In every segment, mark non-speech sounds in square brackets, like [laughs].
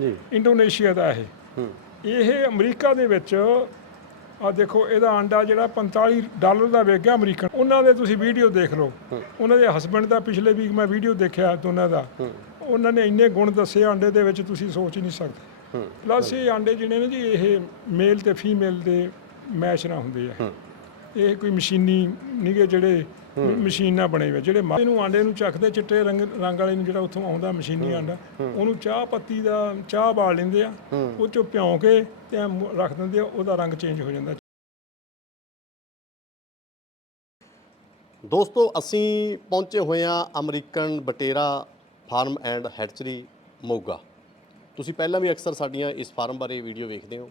ਜੀ। ਇੰਡੋਨੇਸ਼ੀਆ ਦਾ ਇਹ। ਇਹ ਅਮਰੀਕਾ ਦੇ ਵਿੱਚ ਆ ਦੇਖੋ ਇਹਦਾ ਅੰਡਾ ਜਿਹੜਾ 45 ਡਾਲਰ ਦਾ ਵਿਕ ਗਿਆ ਅਮਰੀਕਨ। ਉਹਨਾਂ ਦੇ ਤੁਸੀਂ ਵੀਡੀਓ ਦੇਖ ਲਓ। ਉਹਨਾਂ ਦੇ ਹਸਬੰਡ ਦਾ ਪਿਛਲੇ ਵੀਕ ਮੈਂ ਵੀਡੀਓ ਦੇਖਿਆ ਦੋਨਾਂ ਦਾ। ਉਹਨਾਂ ਨੇ ਇੰਨੇ ਗੁਣ ਦੱਸੇ ਅੰਡੇ ਦੇ ਵਿੱਚ ਤੁਸੀਂ ਸੋਚ ਹੀ ਨਹੀਂ ਸਕਦੇ। ਪਲੱਸ ਇਹ ਅੰਡੇ ਜਿਹੜੇ ਨੇ ਜੀ ਇਹ ਮੇਲ ਤੇ ਫੀਮੇਲ ਦੇ ਮੈਚ ਨਾ ਹੁੰਦੇ ਆ। ਇਹ ਕੋਈ ਮਸ਼ੀਨੀ ਨਹੀਂਗੇ ਜਿਹੜੇ ਮਸ਼ੀਨਾਂ ਨਾਲ ਬਣੇ ਹੋਏ। ਜਿਹੜੇ ਮਾਂ ਨੂੰ ਆਂਡੇ ਨੂੰ ਚੱਕਦੇ ਚਿੱਟੇ ਰੰਗ ਰੰਗ ਵਾਲੇ ਨੂੰ ਜਿਹੜਾ ਉੱਥੋਂ ਆਉਂਦਾ ਮਸ਼ੀਨੀ ਆਂਡਾ ਉਹਨੂੰ ਚਾਹ ਪੱਤੀ ਦਾ ਚਾਹ ਬਾਲ ਲੈਂਦੇ ਆ ਉਹ ਚੋਂ ਭਿਉਂ ਕੇ ਤੇ ਐਂ ਮ- ਰੱਖ ਦਿੰਦੇ ਆ ਉਹਦਾ ਰੰਗ ਚੇਂਜ ਹੋ ਜਾਂਦਾ। ਦੋਸਤੋ ਅਸੀਂ ਪਹੁੰਚੇ ਹੋਏ ਹਾਂ ਅਮਰੀਕਨ ਬਟੇਰਾ ਫਾਰਮ ਐਂਡ ਹੈਚਰੀ ਮੋਗਾ। ਤੁਸੀਂ ਪਹਿਲਾਂ ਵੀ ਅਕਸਰ ਸਾਡੀਆਂ ਇਸ ਫਾਰਮ ਬਾਰੇ ਵੀਡੀਓ ਵੇਖਦੇ ਹੋ।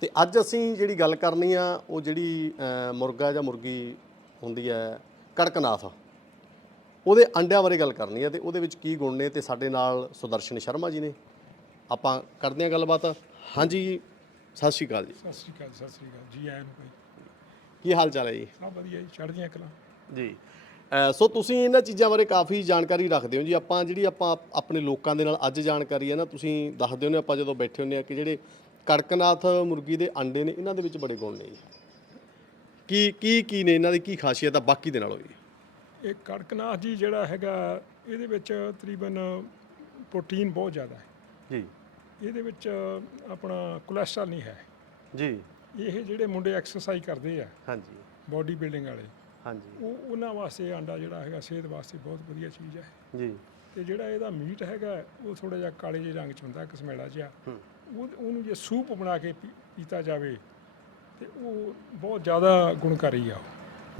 ਤੇ ਅੱਜ ਅਸੀਂ ਜਿਹੜੀ ਗੱਲ ਕਰਨੀ ਆ ਉਹ ਜਿਹੜੀ ਅਹ, ਮੁਰਗਾ ਜਾਂ ਮੁਰਗੀ ਹੁੰਦੀ ਹੈ ਕੜਕਨਾਥ। ਉਹਦੇ ਅੰਡਿਆਂ ਬਾਰੇ ਗੱਲ ਕਰਨੀ ਹੈ ਤੇ ਉਹਦੇ ਵਿੱਚ ਕੀ ਗੁਣ ਨੇ ਤੇ ਸਾਡੇ ਨਾਲ ਸੁਦਰਸ਼ਨ ਸ਼ਰਮਾ ਜੀ ਨੇ। ਆਪਾਂ ਕਰਦੇ ਹਾਂ ਗੱਲਬਾਤ। ਹਾਂਜੀ ਸਤਿ ਸ਼੍ਰੀ ਅਕਾਲ ਜੀ। ਸਤਿ ਸ੍ਰੀ ਅਕਾਲ ਸਤਿ ਸ੍ਰੀ ਅਕਾਲ। ਜੀ ਆਇਆਂ ਨੂੰ ਭਾਈ ਕੀ ਹਾਲ ਚਾਲ ਹੈ ਜੀ? ਸਭ ਵਧੀਆ ਜੀ ਚੜ੍ਹਦੀਆਂ ਕਲਾਂ। ਜੀ। ਸੋ ਤੁਸੀਂ ਇਹਨਾਂ ਚੀਜ਼ਾਂ ਬਾਰੇ ਕਾਫੀ ਜਾਣਕਾਰੀ ਰੱਖਦੇ ਹੋ ਜੀ। ਆਪਾਂ ਜਿਹੜੀ ਆਪਾਂ ਆਪਣੇ ਲੋਕਾਂ ਦੇ ਨਾਲ ਅੱਜ ਜਾਣਕਾਰੀ ਹੈ ਨਾ ਤੁਸੀਂ ਦੱਸਦੇ ਹੋ ਨੇ ਆਪਾਂ ਜਦੋਂ ਬੈਠੇ ਹੁੰਦੇ ਆ ਕਿ ਜਿਹੜੇ ਕੜਕਨਾਥ ਮੁਰਗੀ ਦੇ ਅੰਡੇ ਨੇ ਇਹਨਾਂ ਦੇ ਵਿੱਚ ਬੜੇ ਗੁਣ ਨੇ ਜੀ। ਕੀ ਕੀ ਕੀ ਨੇ ਇਹਨਾਂ ਦੀ ਕੀ ਖਾਸੀਅਤ ਆ ਬਾਕੀ ਦੇ ਨਾਲੋਂ ਜੀ ਇਹ ਕੜਕਨਾਥ ਜੀ ਜਿਹੜਾ ਹੈਗਾ ਇਹਦੇ ਵਿੱਚ ਤਕਰੀਬਨ ਪ੍ਰੋਟੀਨ ਬਹੁਤ ਜ਼ਿਆਦਾ ਹੈ। ਜੀ। ਇਹਦੇ ਵਿੱਚ ਆਪਣਾ ਕੋਲੇਸਟ੍ਰੋਲ ਨਹੀਂ ਹੈ। ਜੀ। ਇਹ ਜਿਹੜੇ ਮੁੰਡੇ ਐਕਸਰਸਾਈਜ਼ ਕਰਦੇ ਆ ਹਾਂਜੀ। ਬਾਡੀ ਬਿਲਡਿੰਗ ਵਾਲੇ ਹਾਂਜੀ। ਉਹ ਉਹਨਾਂ ਵਾਸਤੇ ਆਂਡਾ ਜਿਹੜਾ ਹੈਗਾ ਸਿਹਤ ਵਾਸਤੇ ਬਹੁਤ ਵਧੀਆ ਚੀਜ਼ ਹੈ। ਜੀ। ਤੇ ਜਿਹੜਾ ਇਹਦਾ ਮੀਟ ਹੈਗਾ ਉਹ ਥੋੜਾ ਜਿਹਾ ਕਾਲੇ ਜਿਹੇ ਰੰਗ ਚ ਹੁੰਦਾ ਕਸਮੈਲਾ ਜਿਹਾ। ਉਹ ਉਹਨੂੰ ਜੇ ਸੂਪ ਬਣਾ ਕੇ ਪੀ- ਪੀਤਾ ਜਾਵੇ ਤੇ ਉਹ ਬਹੁਤ ਜ਼ਿਆਦਾ ਗੁਣਕਾਰੀ ਆ।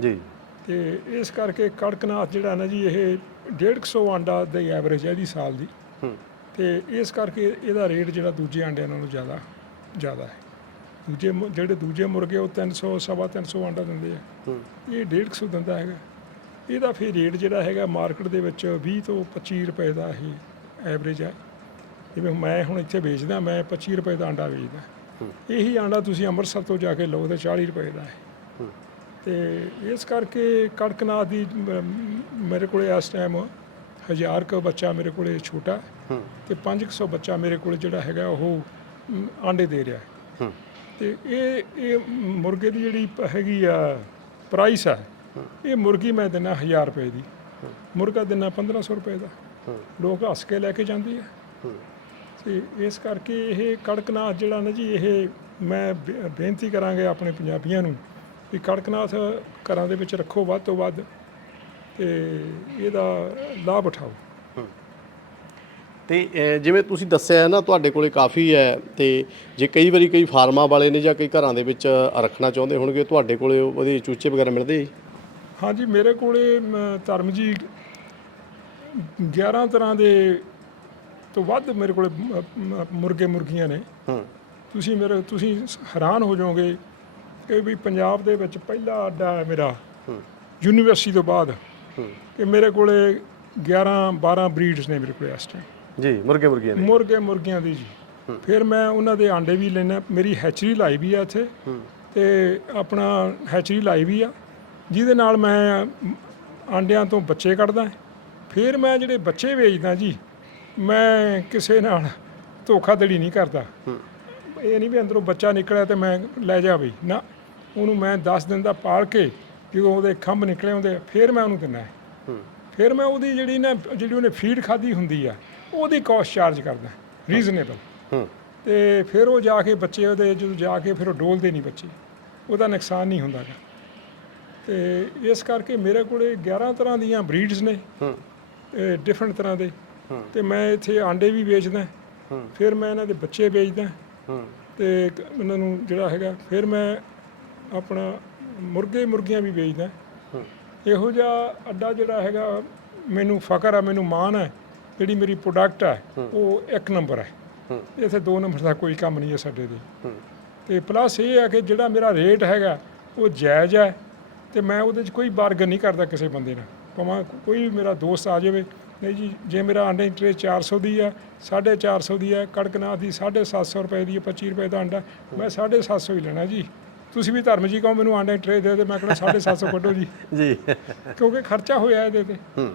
ਜੀ। ਤੇ ਇਸ ਕਰਕੇ ਕੜਕਨਾਥ ਜਿਹੜਾ ਨਾ ਜੀ ਇਹ 150 ਆਂਡਾ ਦੀ ਐਵਰੇਜ ਹੈ ਇਹਦੀ ਸਾਲ ਦੀ। ਹੂੰ। ਤੇ ਇਸ ਕਰਕੇ ਇਹਦਾ ਰੇਟ ਜਿਹੜਾ ਦੂਜੇ ਆਂਡਿਆਂ ਨਾਲੋਂ ਜ਼ਿਆਦਾ ਜ਼ਿਆਦਾ ਹੈ। ਦੂਜੇ ਜਿਹੜੇ ਦੂਜੇ ਮੁਰਗੇ ਉਹ 300 ਸਵਾ 300 ਆਂਡਾ ਦਿੰਦੇ ਆ। ਹੂੰ। ਇਹ 150 ਦਿੰਦਾ ਹੈਗਾ। ਇਹਦਾ ਫਿਰ ਰੇਟ ਜਿਹੜਾ ਹੈਗਾ ਮਾਰਕੀਟ ਦੇ ਵਿੱਚ 20 ਤੋਂ 25 ਰੁਪਏ ਦਾ ਇਹ ਐਵਰੇਜ ਹੈ। ਜਿਵੇਂ ਮੈਂ ਹੁਣ ਇੱਥੇ ਵੇਚਦਾ ਮੈਂ 25 ਰੁਪਏ ਦਾ ਆਂਡਾ ਵੇਚਦਾ। ਇਹੀ ਆਂਡਾ ਤੁਸੀਂ ਅੰਮ੍ਰਿਤਸਰ ਤੋਂ ਜਾ ਕੇ ਲਓ ਤੇ 40 ਰੁਪਏ ਦਾ ਹੈ। ਤੇ ਇਸ ਕਰਕੇ ਕੜਕਨਾਥ ਦੀ ਮੇਰੇ ਕੋਲੇ ਇਸ ਟਾਈਮ ਹਜ਼ਾਰ ਕੁ ਬੱਚਾ ਮੇਰੇ ਕੋਲੇ ਛੋਟਾ ਤੇ 500 ਬੱਚਾ ਮੇਰੇ ਕੋਲੇ ਜਿਹੜਾ ਹੈਗਾ ਉਹ ਆਂਡੇ ਦੇ ਰਿਹਾ ਹੈ। ਤੇ ਇਹ ਇਹ ਮੁਰਗੇ ਦੀ ਜਿਹੜੀ ਹੈਗੀ ਆ ਪ੍ਰਾਈਸ ਆ ਇਹ ਮੁਰਗੀ ਮੈਂ ਦਿੰਦਾ 1000 ਰੁਪਏ ਦੀ। ਮੁਰਗਾ ਦਿੰਦਾ 1500 ਰੁਪਏ ਦਾ। ਲੋਕ ਹੱਸ ਕੇ ਲੈ ਕੇ ਜਾਂਦੇ ਆ। ਤੇ ਇਸ ਕਰਕੇ ਇਹ ਕੜਕਨਾਥ ਜਿਹੜਾ ਨਾ ਜੀ ਇਹ ਮੈਂ ਬੇ- ਬੇਨਤੀ ਕਰਾਂਗੇ ਆਪਣੇ ਪੰਜਾਬੀਆਂ ਨੂੰ ਵੀ ਕੜਕਨਾਥ ਘਰਾਂ ਦੇ ਵਿੱਚ ਰੱਖੋ ਵੱਧ ਤੋਂ ਵੱਧ ਤੇ ਇਹਦਾ ਲਾਭ ਉਠਾਓ। ਤੇ ਜਿਵੇਂ ਤੁਸੀਂ ਦੱਸਿਆ ਹੈ ਨਾ ਤੁਹਾਡੇ ਕੋਲੇ ਕਾਫੀ ਹੈ ਤੇ ਜੇ ਕਈ ਵਾਰੀ ਕਈ ਫਾਰਮਾਂ ਵਾਲੇ ਨੇ ਜਾਂ ਕਈ ਘਰਾਂ ਦੇ ਵਿੱਚ ਰੱਖਣਾ ਚਾਹੁੰਦੇ ਹੋਣਗੇ ਤੁਹਾਡੇ ਕੋਲੇ ਉਹਦੇ ਚੂਚੇ ਵਗੈਰਾ ਮਿਲਦੇ ਜੀ? ਹਾਂਜੀ ਮੇਰੇ ਕੋਲੇ ਮ, ਧਰਮ ਜੀ 11 ਤਰ੍ਹਾਂ ਦੇ ਤੋਂ ਵੱਧ ਮੇਰੇ ਕੋਲੇ ਮੁਰਗੇ ਮੁਰਗੀਆਂ ਨੇ। ਤੁਸੀਂ ਮੇਰੇ ਤੁਸੀਂ ਹੈਰਾਨ ਹੋ ਜਾਓਗੇ ਕਿ ਵੀ ਪੰਜਾਬ ਦੇ ਵਿੱਚ ਪਹਿਲਾ ਅੱਡਾ ਹੈ ਮੇਰਾ। ਯੂਨੀਵਰਸਿਟੀ ਤੋਂ ਬਾਅਦ ਕਿ ਮੇਰੇ ਕੋਲੇ 11 12 ਬਰੀਡਸ ਨੇ ਮੇਰੇ ਕੋਲੇ ਇਸ ਟਾਈਮ ਜੀ ਮੁਰਗੇ ਮੁਰਗੀਆਂ ਨੇ। ਮੁਰਗੇ ਮੁਰਗੀਆਂ ਦੀ ਜੀ। ਫਿਰ ਮੈਂ ਉਹਨਾਂ ਦੇ ਆਂਡੇ ਵੀ ਲੈਣਾ ਮੇਰੀ ਹੈਚਰੀ ਲਾਈ ਵੀ ਆ ਇੱਥੇ। ਤੇ ਆਪਣਾ ਹੈਚਰੀ ਲਾਈ ਵੀ ਆ ਜਿਹਦੇ ਨਾਲ ਮੈਂ ਆਂਡਿਆਂ ਤੋਂ ਬੱਚੇ ਕੱਢਦਾ। ਫਿਰ ਮੈਂ ਜਿਹੜੇ ਬੱਚੇ ਵੇਚਦਾ ਜੀ ਮੈਂ ਕਿਸੇ ਨਾਲ ਧੋਖਾਧੜੀ ਨਹੀਂ ਕਰਦਾ। ਇਹ ਨਹੀਂ ਵੀ ਅੰਦਰੋਂ ਬੱਚਾ ਨਿਕਲਿਆ ਤੇ ਮੈਂ ਲੈ ਜਾ ਬਈ। ਨਾ ਉਹਨੂੰ ਮੈਂ 10 ਦਿਨ ਦਾ ਪਾਲ ਕੇ ਜਦੋਂ ਉਹਦੇ ਖੰਭ ਨਿਕਲੇ ਹੁੰਦੇ ਫਿਰ ਮੈਂ ਉਹਨੂੰ ਦਿੰਦਾ। ਫਿਰ ਮੈਂ ਉਹਦੀ ਜਿਹੜੀ ਨਾ ਜਿਹੜੀ ਉਹਨੇ ਫੀਡ ਖਾਦੀ ਹੁੰਦੀ ਆ ਉਹਦੀ ਕਾਸਟ ਚਾਰਜ ਕਰਦਾ ਰੀਜ਼ਨੇਬਲ ਤੇ ਫਿਰ ਉਹ ਜਾ ਕੇ ਬੱਚੇ ਉਹਦੇ ਜਦੋਂ ਜਾ ਕੇ ਫਿਰ ਉਹ ਡੋਲਦੇ ਨਹੀਂ ਬੱਚੇ। ਉਹਦਾ ਨੁਕਸਾਨ ਨਹੀਂ ਹੁੰਦਾ ਤੇ ਇਸ ਕਰਕੇ ਮੇਰੇ ਕੋਲੇ 11 ਤਰ੍ਹਾਂ ਦੀਆਂ ਬਰੀਡਸ ਨੇ। ਹੂੰ। ਡਿਫਰੈਂਟ ਤਰ੍ਹਾਂ ਦੇ। ਤੇ ਮੈਂ ਇੱਥੇ ਆਂਡੇ ਵੀ ਵੇਚਦਾ, ਫਿਰ ਮੈਂ ਇਹਨਾਂ ਦੇ ਬੱਚੇ ਵੇਚਦਾ ਹੂੰ ਤੇ ਕ- ਨੂੰ ਜਿਹੜਾ ਹੈਗਾ, ਫਿਰ ਮੈਂ ਆਪਣਾ ਮੁਰਗੇ ਮੁਰਗੀਆਂ ਵੀ ਵੇਚਦਾ। ਇਹੋ ਜਿਹਾ ਅੱਡਾ ਜਿਹੜਾ ਹੈਗਾ, ਮੈਨੂੰ ਫਕਰ ਆ, ਮੈਨੂੰ ਮਾਣ ਹੈ ਜਿਹੜੀ ਮੇਰੀ ਪ੍ਰੋਡਕਟ ਹੈ ਉਹ ਇੱਕ ਨੰਬਰ ਹੈ ਹੂੰ। ਇੱਥੇ ਦੋ ਨੰਬਰ ਦਾ ਕੋਈ ਕੰਮ ਨਹੀਂ ਹੈ ਸਾਡੇ ਦੇ ਹੂੰ ਤੇ ਪਲੱਸ ਇਹ ਹੈ ਕਿ ਜਿਹੜਾ ਮੇਰਾ ਰੇਟ ਹੈਗਾ, ਉਹ ਜਾਇਜ਼ ਹੈ ਤੇ ਮੈਂ ਉਹਦੇ 'ਚ ਕੋਈ ਬਾਰਗਨ ਨਹੀਂ ਕਰਦਾ ਕਿਸੇ ਬੰਦੇ ਨਾਲ। ਭਾਵੇਂ ਕੋਈ ਮੇਰਾ ਦੋਸਤ ਆ ਜਾਵੇ ਨਹੀਂ ਜੀ ਜੇ ਮੇਰਾ ਅੰਡੇ ਟਰੇ 400 ਦੀ ਆ 450 ਦੀ ਆ ਕੜਕਨਾਥ ਦੀ 750 ਰੁਪਏ ਦੀ ਆ 25 ਰੁਪਏ ਦਾ ਅੰਡਾ ਮੈਂ 750 ਹੀ ਲੈਣਾ ਜੀ। ਤੁਸੀਂ ਵੀ ਧਰਮ ਜੀ ਕਹੋ ਮੈਨੂੰ ਅੰਡੇ ਟਰੇ ਦੇ ਦੇ ਮੈਂ ਕਹਿੰਦਾ 750 ਕੱਢੋ ਜੀ। ਜੀ। ਕਿਉਂਕਿ ਖਰਚਾ ਹੋਇਆ ਇਹਦੇ ਤੇ। ਹੂੰ।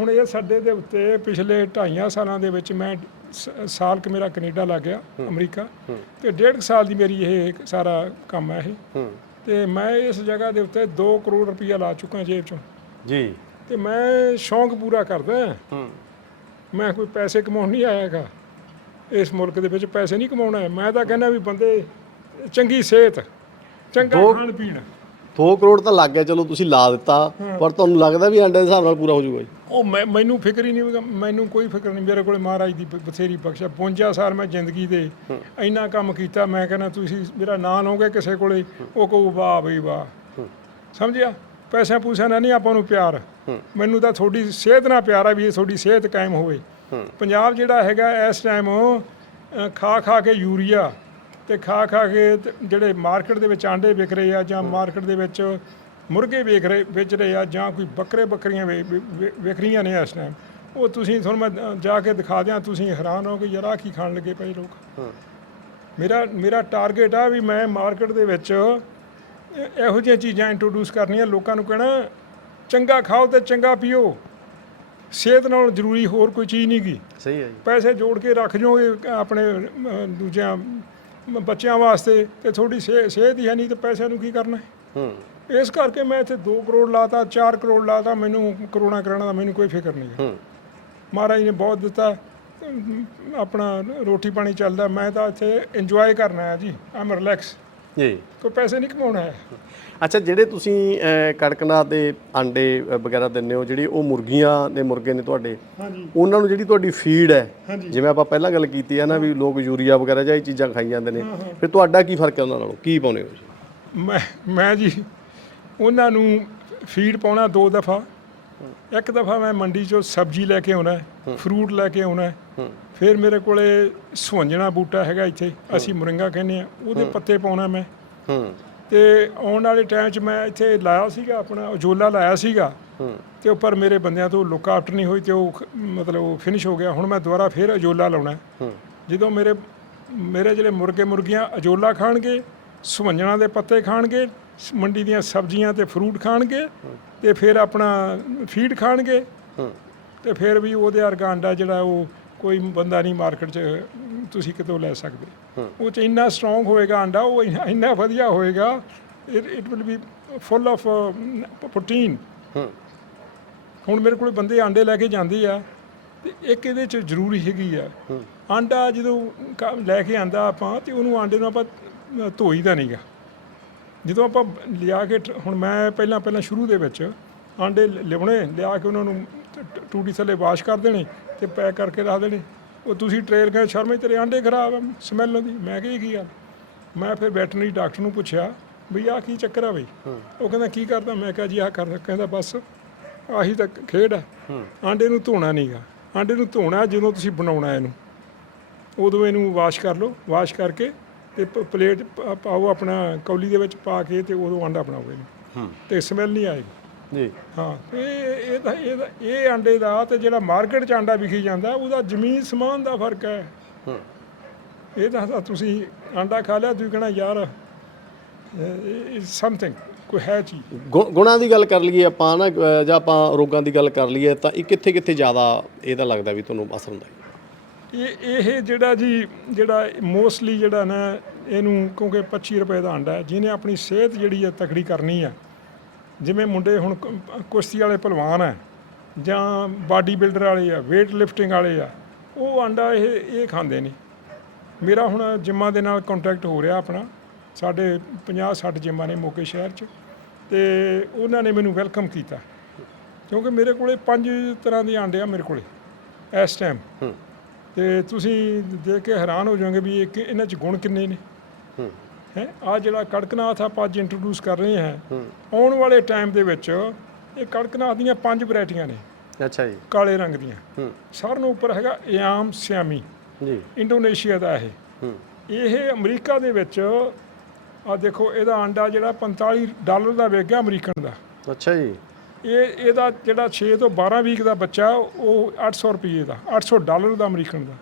ਹੁਣ ਇਹ ਸਾਡੇ ਦੇ ਉੱਤੇ ਪਿਛਲੇ ਢਾਈਆਂ ਸਾਲਾਂ ਦੇ ਵਿੱਚ ਮੈਂ ਸ- ਸਾਲ ਕੁ ਮੇਰਾ ਕੈਨੇਡਾ ਲੱਗ ਗਿਆ ਅਮਰੀਕਾ। ਤੇ ਡੇਢ ਕੁ ਸਾਲ ਦੀ ਮੇਰੀ ਇਹ ਇੱਕ ਸਾਰਾ ਕੰਮ ਹੈ ਇਹ। ਹੂੰ। ਤੇ ਮੈਂ ਇਸ ਜਗ੍ਹਾ ਦੇ ਉੱਤੇ 2 ਕਰੋੜ ਰੁਪਈਆ ਲਾ ਚੁੱਕਾ ਜੇਬ ਚੋਂ। ਜੀ। ਤੇ ਮੈਂ ਸ਼ੌਂਕ ਪੂਰਾ ਕਰਦਾ ਹੂੰ। ਮੈਂ ਕੋਈ ਪੈਸੇ ਕਮਾਉਣ ਨਹੀਂ ਆਇਆ ਹੈਗਾ ਇਸ ਮੁਲਕ ਦੇ ਵਿੱਚ ਪੈਸੇ ਨਹੀਂ ਕਮਾਉਣਾ ਮੈਂ ਤਾਂ ਕਹਿੰਦਾ ਵੀ ਬੰਦੇ ਚੰਗੀ ਸਿਹਤ ਚੰਗਾ ਦੋ- ਖਾਣ ਪੀਣ। 2 ਕਰੋੜ ਤਾਂ ਲੱਗ ਗਿਆ ਚਲੋ ਤੁਸੀਂ ਲਾ ਦਿੱਤਾ। ਪਰ ਤੁਹਾਨੂੰ ਲੱਗਦਾ ਵੀ ਅੰਡੇ ਦੇ ਹਿਸਾਬ ਨਾਲ ਪੂਰਾ ਹੋ ਜਾਊਗਾ ਜੀ? ਉਹ ਮੈਂ ਮੈਨੂੰ ਫਿਕਰ ਹੀ ਨਹੀਂ ਹੈਗਾ, ਮੈਨੂੰ ਕੋਈ ਫਿਕਰ ਨਹੀਂ। ਮੇਰੇ ਕੋਲੇ ਮਹਾਰਾਜ ਦੀ ਬ- ਬਥੇਰੀ ਬਖਸ਼ਾ 52 ਸਾਲ ਮੈਂ ਜ਼ਿੰਦਗੀ ਦੇ ਇੰਨਾ ਕੰਮ ਕੀਤਾ। ਮੈਂ ਕਹਿੰਦਾ ਤੁਸੀਂ ਮੇਰਾ ਨਾਂ ਲਓਗੇ ਕਿਸੇ ਕੋਲੇ? ਉਹ ਕਹੂ ਵਾਹ ਬਈ ਵਾਹ। ਸਮਝਿਆ? ਪੈਸਿਆਂ ਪੂਸਿਆਂ ਨਾਲ ਨਹੀਂ ਆਪਾਂ ਨੂੰ ਪਿਆਰ। ਮੈਨੂੰ ਤਾਂ ਤੁਹਾਡੀ ਸਿਹਤ ਨਾਲ ਪਿਆਰ ਆ ਵੀ ਇਹ ਤੁਹਾਡੀ ਸਿਹਤ ਕਾਇਮ ਹੋਵੇ। ਪੰਜਾਬ ਜਿਹੜਾ ਹੈਗਾ ਇਸ ਟਾਈਮ ਖਾ ਖਾ ਕੇ ਯੂਰੀਆ ਤੇ ਖਾ ਖਾ ਕੇ ਜਿਹੜੇ ਮਾਰਕੀਟ ਦੇ ਵਿੱਚ ਆਂਡੇ ਵਿਕ ਰਹੇ ਆ ਜਾਂ ਮਾਰਕੀਟ ਦੇ ਵਿੱਚ ਮੁਰਗੇ ਵੇਚ ਰਹੇ ਵੇਚ ਰਹੇ ਆ ਜਾਂ ਕੋਈ ਬੱਕਰੇ ਬੱਕਰੀਆਂ ਵੇ- ਵੇ- ਵੇ- ਵਿਕ ਰਹੀਆਂ ਨੇ ਇਸ ਟਾਈਮ ਉਹ ਤੁਸੀਂ ਤੁਹਾਨੂੰ ਮੈਂ ਜਾ ਕੇ ਦਿਖਾ ਦਿਆਂ ਤੁਸੀਂ ਹੈਰਾਨ ਹੋਗੇ ਯਾਰ ਆਹ ਕੀ ਖਾਣ ਲੱਗੇ ਪਏ ਲੋਕ। ਮੇਰਾ ਮੇਰਾ ਟਾਰਗੇਟ ਆ ਵੀ ਮੈਂ ਮਾਰਕੀਟ ਦੇ ਵਿੱਚ ਇਹ- ਜਿਹੀਆਂ ਚੀਜ਼ਾਂ ਇੰਟਰੋਡਿਊਸ ਕਰਨੀਆਂ ਲੋਕਾਂ ਨੂੰ ਕਹਿਣਾ ਚੰਗਾ ਖਾਓ ਤੇ ਚੰਗਾ ਪੀਓ। ਸਿਹਤ ਨਾਲ ਜ਼ਰੂਰੀ ਹੋਰ ਕੋਈ ਚੀਜ਼ ਨਹੀਂ ਗੀ। ਸਹੀ ਹੈ ਜੀ। ਪੈਸੇ ਜੋੜ ਕੇ ਰੱਖ ਜਾਓਗੇ ਆਪਣੇ ਦੂਜਿਆਂ ਬੱਚਿਆਂ ਵਾਸਤੇ ਤੇ ਤੁਹਾਡੀ ਸਿਹ- ਸਿਹਤ ਹੀ ਹੈ ਨਹੀਂ ਤੇ ਪੈਸਿਆਂ ਨੂੰ ਕੀ ਕਰਨਾ ਹੈ? ਇਸ ਕਰਕੇ ਮੈਂ ਇੱਥੇ 2 ਕਰੋੜ ਲਾਤਾ 4 ਕਰੋੜ ਲਾਤਾ ਮੈਨੂੰ ਕਰੋਨਾ ਕਰਾਉਣ ਦਾ ਮੈਨੂੰ ਕੋਈ ਫਿਕਰ ਨਹੀਂ ਹੈ। ਮਹਾਰਾਜ ਨੇ ਬਹੁਤ ਦਿੱਤਾ ਆਪਣਾ ਰੋਟੀ ਪਾਣੀ ਚੱਲਦਾ ਮੈਂ ਤਾਂ ਇੱਥੇ ਇੰਜੋਏ ਕਰਨਾ ਹੈ ਜੀ ਆਮ ਰਿਲੈਕਸ ਜੀ। ਕੋਈ ਪੈਸੇ ਨਹੀਂ ਕਮਾਉਣਾ ਹੈ। ਅੱਛਾ ਜਿਹੜੇ ਤੁਸੀਂ ਅਹ, ਕੜਕਨਾਥ ਦੇ ਅਹ, ਵਗੈਰਾ ਦਿੰਦੇ ਹੋ ਜਿਹੜੀ ਉਹ ਮੁਰਗੀਆਂ ਦੇ ਮੁਰਗੇ ਨੇ ਤੁਹਾਡੇ ਹਾਂਜੀ। ਉਹਨਾਂ ਨੂੰ ਜਿਹੜੀ ਤੁਹਾਡੀ ਫੀਡ ਹੈ। ਜਿਵੇਂ ਆਪਾਂ ਪਹਿਲਾਂ ਗੱਲ ਕੀਤੀ ਹੈ ਨਾ ਵੀ ਲੋਕ ਯੂਰੀਆ ਵਗੈਰਾ ਜਾਂ ਇਹ ਚੀਜ਼ਾਂ ਖਾਈ ਜਾਂਦੇ ਨੇ ਫਿਰ ਤੁਹਾਡਾ ਕੀ ਫ਼ਰਕ ਹੈ ਉਹਨਾਂ ਨਾਲੋਂ? ਕੀ ਪਾਉਨੇ ਹੋ ਮੈਂ ਮੈਂ ਜੀ ਉਹਨਾਂ ਨੂੰ ਫੀਡ ਪਾਉਣਾ ਦੋ ਦਫਾ। ਇੱਕ ਦਫਾ ਮੈਂ ਮੰਡੀ ਚੋਂ ਸਬਜ਼ੀ ਲੈ ਕੇ ਆਉਣਾ ਫਰੂਟ ਲੈ ਕੇ ਆਉਣਾ ਹੈ। ਫਿਰ ਮੇਰੇ ਕੋਲੇ ਸੁਹੰਜਣਾ ਬੂਟਾ ਹੈਗਾ ਇੱਥੇ ਅਸੀਂ ਮੁਰਿੰਗਾ ਕਹਿੰਦੇ ਆ ਉਹਦੇ ਪੱਤੇ ਪਾਉਣਾ ਮੈਂ। ਹੂੰ। ਤੇ ਆਉਣ ਵਾਲੇ ਟਾਈਮ 'ਚ ਮੈਂ ਇੱਥੇ ਲਾਇਆ ਸੀਗਾ ਆਪਣਾ ਉਜੋਲਾ ਲਾਇਆ ਸੀਗਾ। ਹੂੰ। ਤੇ ਉੱਪਰ ਮੇਰੇ ਬੰਦਿਆਂ ਤੋਂ ਲੁੱਕ ਆਫਟਰ ਨਹੀਂ ਹੋਈ ਤੇ ਉਹ ਮਤਲਬ ਉਹ ਫਿਨਿਸ਼ ਹੋ ਗਿਆ ਹੁਣ ਮੈਂ ਦੁਬਾਰਾ ਫਿਰ ਅਜੋਲਾ ਲਾਉਣਾ। ਜਦੋਂ ਮੇਰੇ ਮੇਰੇ ਜਿਹੜੇ ਮੁਰਗੇ ਮੁਰਗੀਆਂ ਅਜੋਲਾ ਖਾਣਗੇ ਸੁਵੰਜਣਾ ਦੇ ਪੱਤੇ ਖਾਣਗੇ ਮੰਡੀ ਦੀਆਂ ਸਬਜ਼ੀਆਂ ਤੇ ਫਰੂਟ ਖਾਣਗੇ ਤੇ ਫਿਰ ਆਪਣਾ ਫੀਡ ਖਾਣਗੇ। ਹੂੰ। ਤੇ ਫਿਰ ਵੀ ਉਹਦੇ ਵਰਗਾ ਅੰਡਾ ਜਿਹੜਾ ਉਹ ਕੋਈ ਬੰਦਾ ਨਹੀਂ ਮਾਰਕੀਟ 'ਚ ਤੁਸੀਂ ਕਿਤੋਂ ਲੈ ਸਕਦੇ। ਉਹ 'ਚ ਇੰਨਾ ਸਟਰੋਂਗ ਹੋਏਗਾ ਅੰਡਾ ਉਹ ਇੰਨਾ- ਇੰਨਾ ਵਧੀਆ ਹੋਏਗਾ it will be full of protein ਹੁਣ ਮੇਰੇ ਕੋਲ ਬੰਦੇ ਆਂਡੇ ਲੈ ਕੇ ਜਾਂਦੇ ਆ ਤੇ ਇੱਕ ਇਹਦੇ ਚ ਜ਼ਰੂਰੀ ਹੈਗੀ ਆ। ਆਂਡਾ ਜਦੋਂ ਕ- ਲੈ ਕੇ ਆਂਦਾ ਆਪਾਂ ਤੇ ਉਹਨੂੰ ਆਂਡੇ ਨੂੰ ਆਪਾਂ ਅ, ਧੋਈਦਾ ਨਹੀਂਗਾ। ਜਦੋਂ ਆਪਾਂ ਲਿਆ ਕੇ ਟ- ਹੁਣ ਮੈਂ ਪਹਿਲਾਂ ਪਹਿਲਾਂ ਸ਼ੁਰੂ ਦੇ ਵਿੱਚ ਆਂਡੇ ਲ- ਲਿਆਉਣੇ ਲਿਆ ਕੇ ਉਹਨਾਂ ਨੂੰ ਟ- ਟ- ਟੂਟੀ ਥੱਲੇ ਵਾਸ਼ ਕਰ ਦੇਣੇ ਤੇ ਪੈਕ ਕਰਕੇ ਰੱਖ ਦੇਣੇ। ਉਹ ਤੁਸੀਂ ਟ੍ਰੇਲ ਕਹਿੰਦੇ ਸ਼ਰਮੇ ਤੇਰੇ ਆਂਡੇ ਖਰਾਬ ਆ ਸਮੈਲ ਆਉਂਦੀ। ਮੈਂ ਕਿਹਾ ਇਹ ਕੀ ਗੱਲ? ਮੈਂ ਫਿਰ ਵੈਟਰਨਰੀ ਡਾਕਟਰ ਨੂੰ ਪੁੱਛਿਆ ਵੀ ਆਹ ਕੀ ਚੱਕਰ ਆ ਬਈ? ਉਹ ਕਹਿੰਦਾ ਕੀ ਕਰਦਾ? ਮੈਂ ਕਿਹਾ ਜੀ ਆਹ ਕਰਦਾ ਕਹਿੰਦਾ ਬਸ। ਆਹੀ ਤਾਂ ਖੇਡ ਆ। ਆਂਡੇ ਨੂੰ ਧੋਣਾ ਨਹੀਂਗਾ ਆਂਡੇ ਨੂੰ ਧੋਣਾ ਜਦੋਂ ਤੁਸੀਂ ਬਣਾਉਣਾ ਇਹਨੂੰ। ਉਦੋਂ ਇਹਨੂੰ ਵਾਸ਼ ਕਰ ਲਓ ਵਾਸ਼ ਕਰਕੇ ਤੇ ਪਲੇਟ ਪਾਓ ਆਪਣਾ ਕੌਲੀ ਦੇ ਵਿੱਚ ਪਾ ਕੇ ਤੇ ਉਦੋਂ ਆਂਡਾ ਬਣਾਓ ਇਹਨੂੰ। ਹੂੰ। ਤੇ ਸਮੈਲ ਨਹੀਂ ਆਏਗੀ। ਜੀ। ਹਾਂ ਇਹ ਇਹ ਤਾਂ ਇਹ ਤਾਂ- ਇਹ ਆਂਡੇ ਦਾ ਤੇ ਜਿਹੜਾ ਮਾਰਕੀਟ 'ਚ ਆਂਡਾ ਵਿਖੀ ਜਾਂਦਾ ਉਹਦਾ ਜ਼ਮੀਨ ਸਮਾਨ ਦਾ ਫ਼ਰਕ ਹੈ। ਹੂੰ। ਇਹ ਤਾਂ ਤਾਂ ਤੁਸੀਂ ਆਂਡਾ ਖਾ ਲਿਆ ਤੁਸੀਂ ਕਹਣਾ ਯਾਰ ਸਮਥਿੰਗ ਕੋਈ ਹੈ ਚੀਜ਼। ਗੁ- ਗੁਣਾਂ ਦੀ ਗੱਲ ਕਰ ਲਈਏ ਆਪਾਂ ਨਾ ਜਾਂ ਆਪਾਂ ਰੋਗਾਂ ਦੀ ਗੱਲ ਕਰ ਲਈਏ ਤਾਂ ਇਹ ਕਿੱਥੇ ਕਿੱਥੇ ਜ਼ਿਆਦਾ ਇਹਦਾ ਲੱਗਦਾ ਵੀ ਤੁਹਾਨੂੰ ਅਸਰ ਹੁੰਦਾ ਹੈ। ਇਹ ਇਹ ਜਿਹੜਾ ਜੀ ਜਿਹੜਾ ਮੋਸਟਲੀ ਜਿਹੜਾ ਨਾ ਇਹਨੂੰ ਕਿਉਂਕਿ 25 ਰੁਪਏ ਦਾ ਆਂਡਾ ਹੈ ਜਿਹਨੇ ਆਪਣੀ ਸਿਹਤ ਜਿਹੜੀ ਹੈ ਤਕੜੀ ਕਰਨੀ ਆ ਜਿਵੇਂ ਮੁੰਡੇ ਹੁਣ ਕ- ਕੁਸ਼ਤੀ ਵਾਲੇ ਪਹਿਲਵਾਨ ਆ ਜਾਂ ਬਾਡੀ ਬਿਲਡਰ ਵਾਲੇ ਆ weight lifting ਵਾਲੇ ਆ ਉਹ ਆਂਡਾ ਇਹ ਇਹ ਖਾਂਦੇ ਨੇ। ਮੇਰਾ ਹੁਣ ਜਿੰਮਾਂ ਦੇ ਨਾਲ ਕੰਟੈਕਟ ਹੋ ਰਿਹਾ ਆਪਣਾ। ਸਾਡੇ 50 60 ਜਿੰਮਾਂ ਨੇ ਮੋਕੇ ਸ਼ਹਿਰ 'ਚ ਤੇ ਉਹਨਾਂ ਨੇ ਮੈਨੂੰ ਵੈਲਕਮ ਕੀਤਾ। ਕਿਉਂਕਿ ਮੇਰੇ ਕੋਲੇ ਪੰਜ ਤਰ੍ਹਾਂ ਦੇ ਆਂਡੇ ਆ ਮੇਰੇ ਕੋਲੇ ਇਸ ਟਾਈਮ ਹੂੰ। ਤੇ ਤੁਸੀਂ ਦੇਖ ਕੇ ਹੈਰਾਨ ਹੋ ਜਾਓਗੇ ਵੀ ਇਹ ਕਿ ਇਹਨਾਂ 'ਚ ਗੁਣ ਕਿੰਨੇ ਨੇ। ਹੂੰ। ਹੈ? ਆ ਜਿਹੜਾ ਕੜਕਨਾਥ ਆਪਾਂ ਅੱਜ ਇੰਟਰੋਡਿਊਸ ਕਰ ਰਹੇ ਹਾਂ ਆਉਣ ਵਾਲੇ ਟਾਈਮ ਦੇ ਵਿੱਚ ਇਹ ਕੜਕਨਾਥ ਦੀਆਂ ਪੰਜ ਵੈਰਾਈਟੀਆਂ ਨੇ। ਅੱਛਾ ਜੀ। ਕਾਲੇ ਰੰਗ ਦੀਆਂ। ਸਾਰਿਆਂ ਨੂੰ ਉੱਪਰ ਹੈਗਾ ਇਆਮ ਸਿਆਮੀ। ਜੀ। ਇੰਡੋਨੇਸ਼ੀਆ ਦਾ ਇਹ। ਇਹ ਅਮਰੀਕਾ ਦੇ ਵਿੱਚ ਆ ਦੇਖੋ ਇਹਦਾ ਆਂਡਾ ਜਿਹੜਾ 45 ਡਾਲਰ ਦਾ ਵਿਕ ਗਿਆ ਅਮਰੀਕਨ ਦਾ। ਅੱਛਾ ਜੀ। ਇਹ ਇਹਦਾ ਜਿਹੜਾ 6 ਤੋਂ 12 ਵੀਕ ਦਾ ਬੱਚਾ ਉਹ 800 ਰੁਪਏ ਦਾ 800 ਡਾਲਰ ਦਾ ਅਮਰੀਕਨ ਦਾ।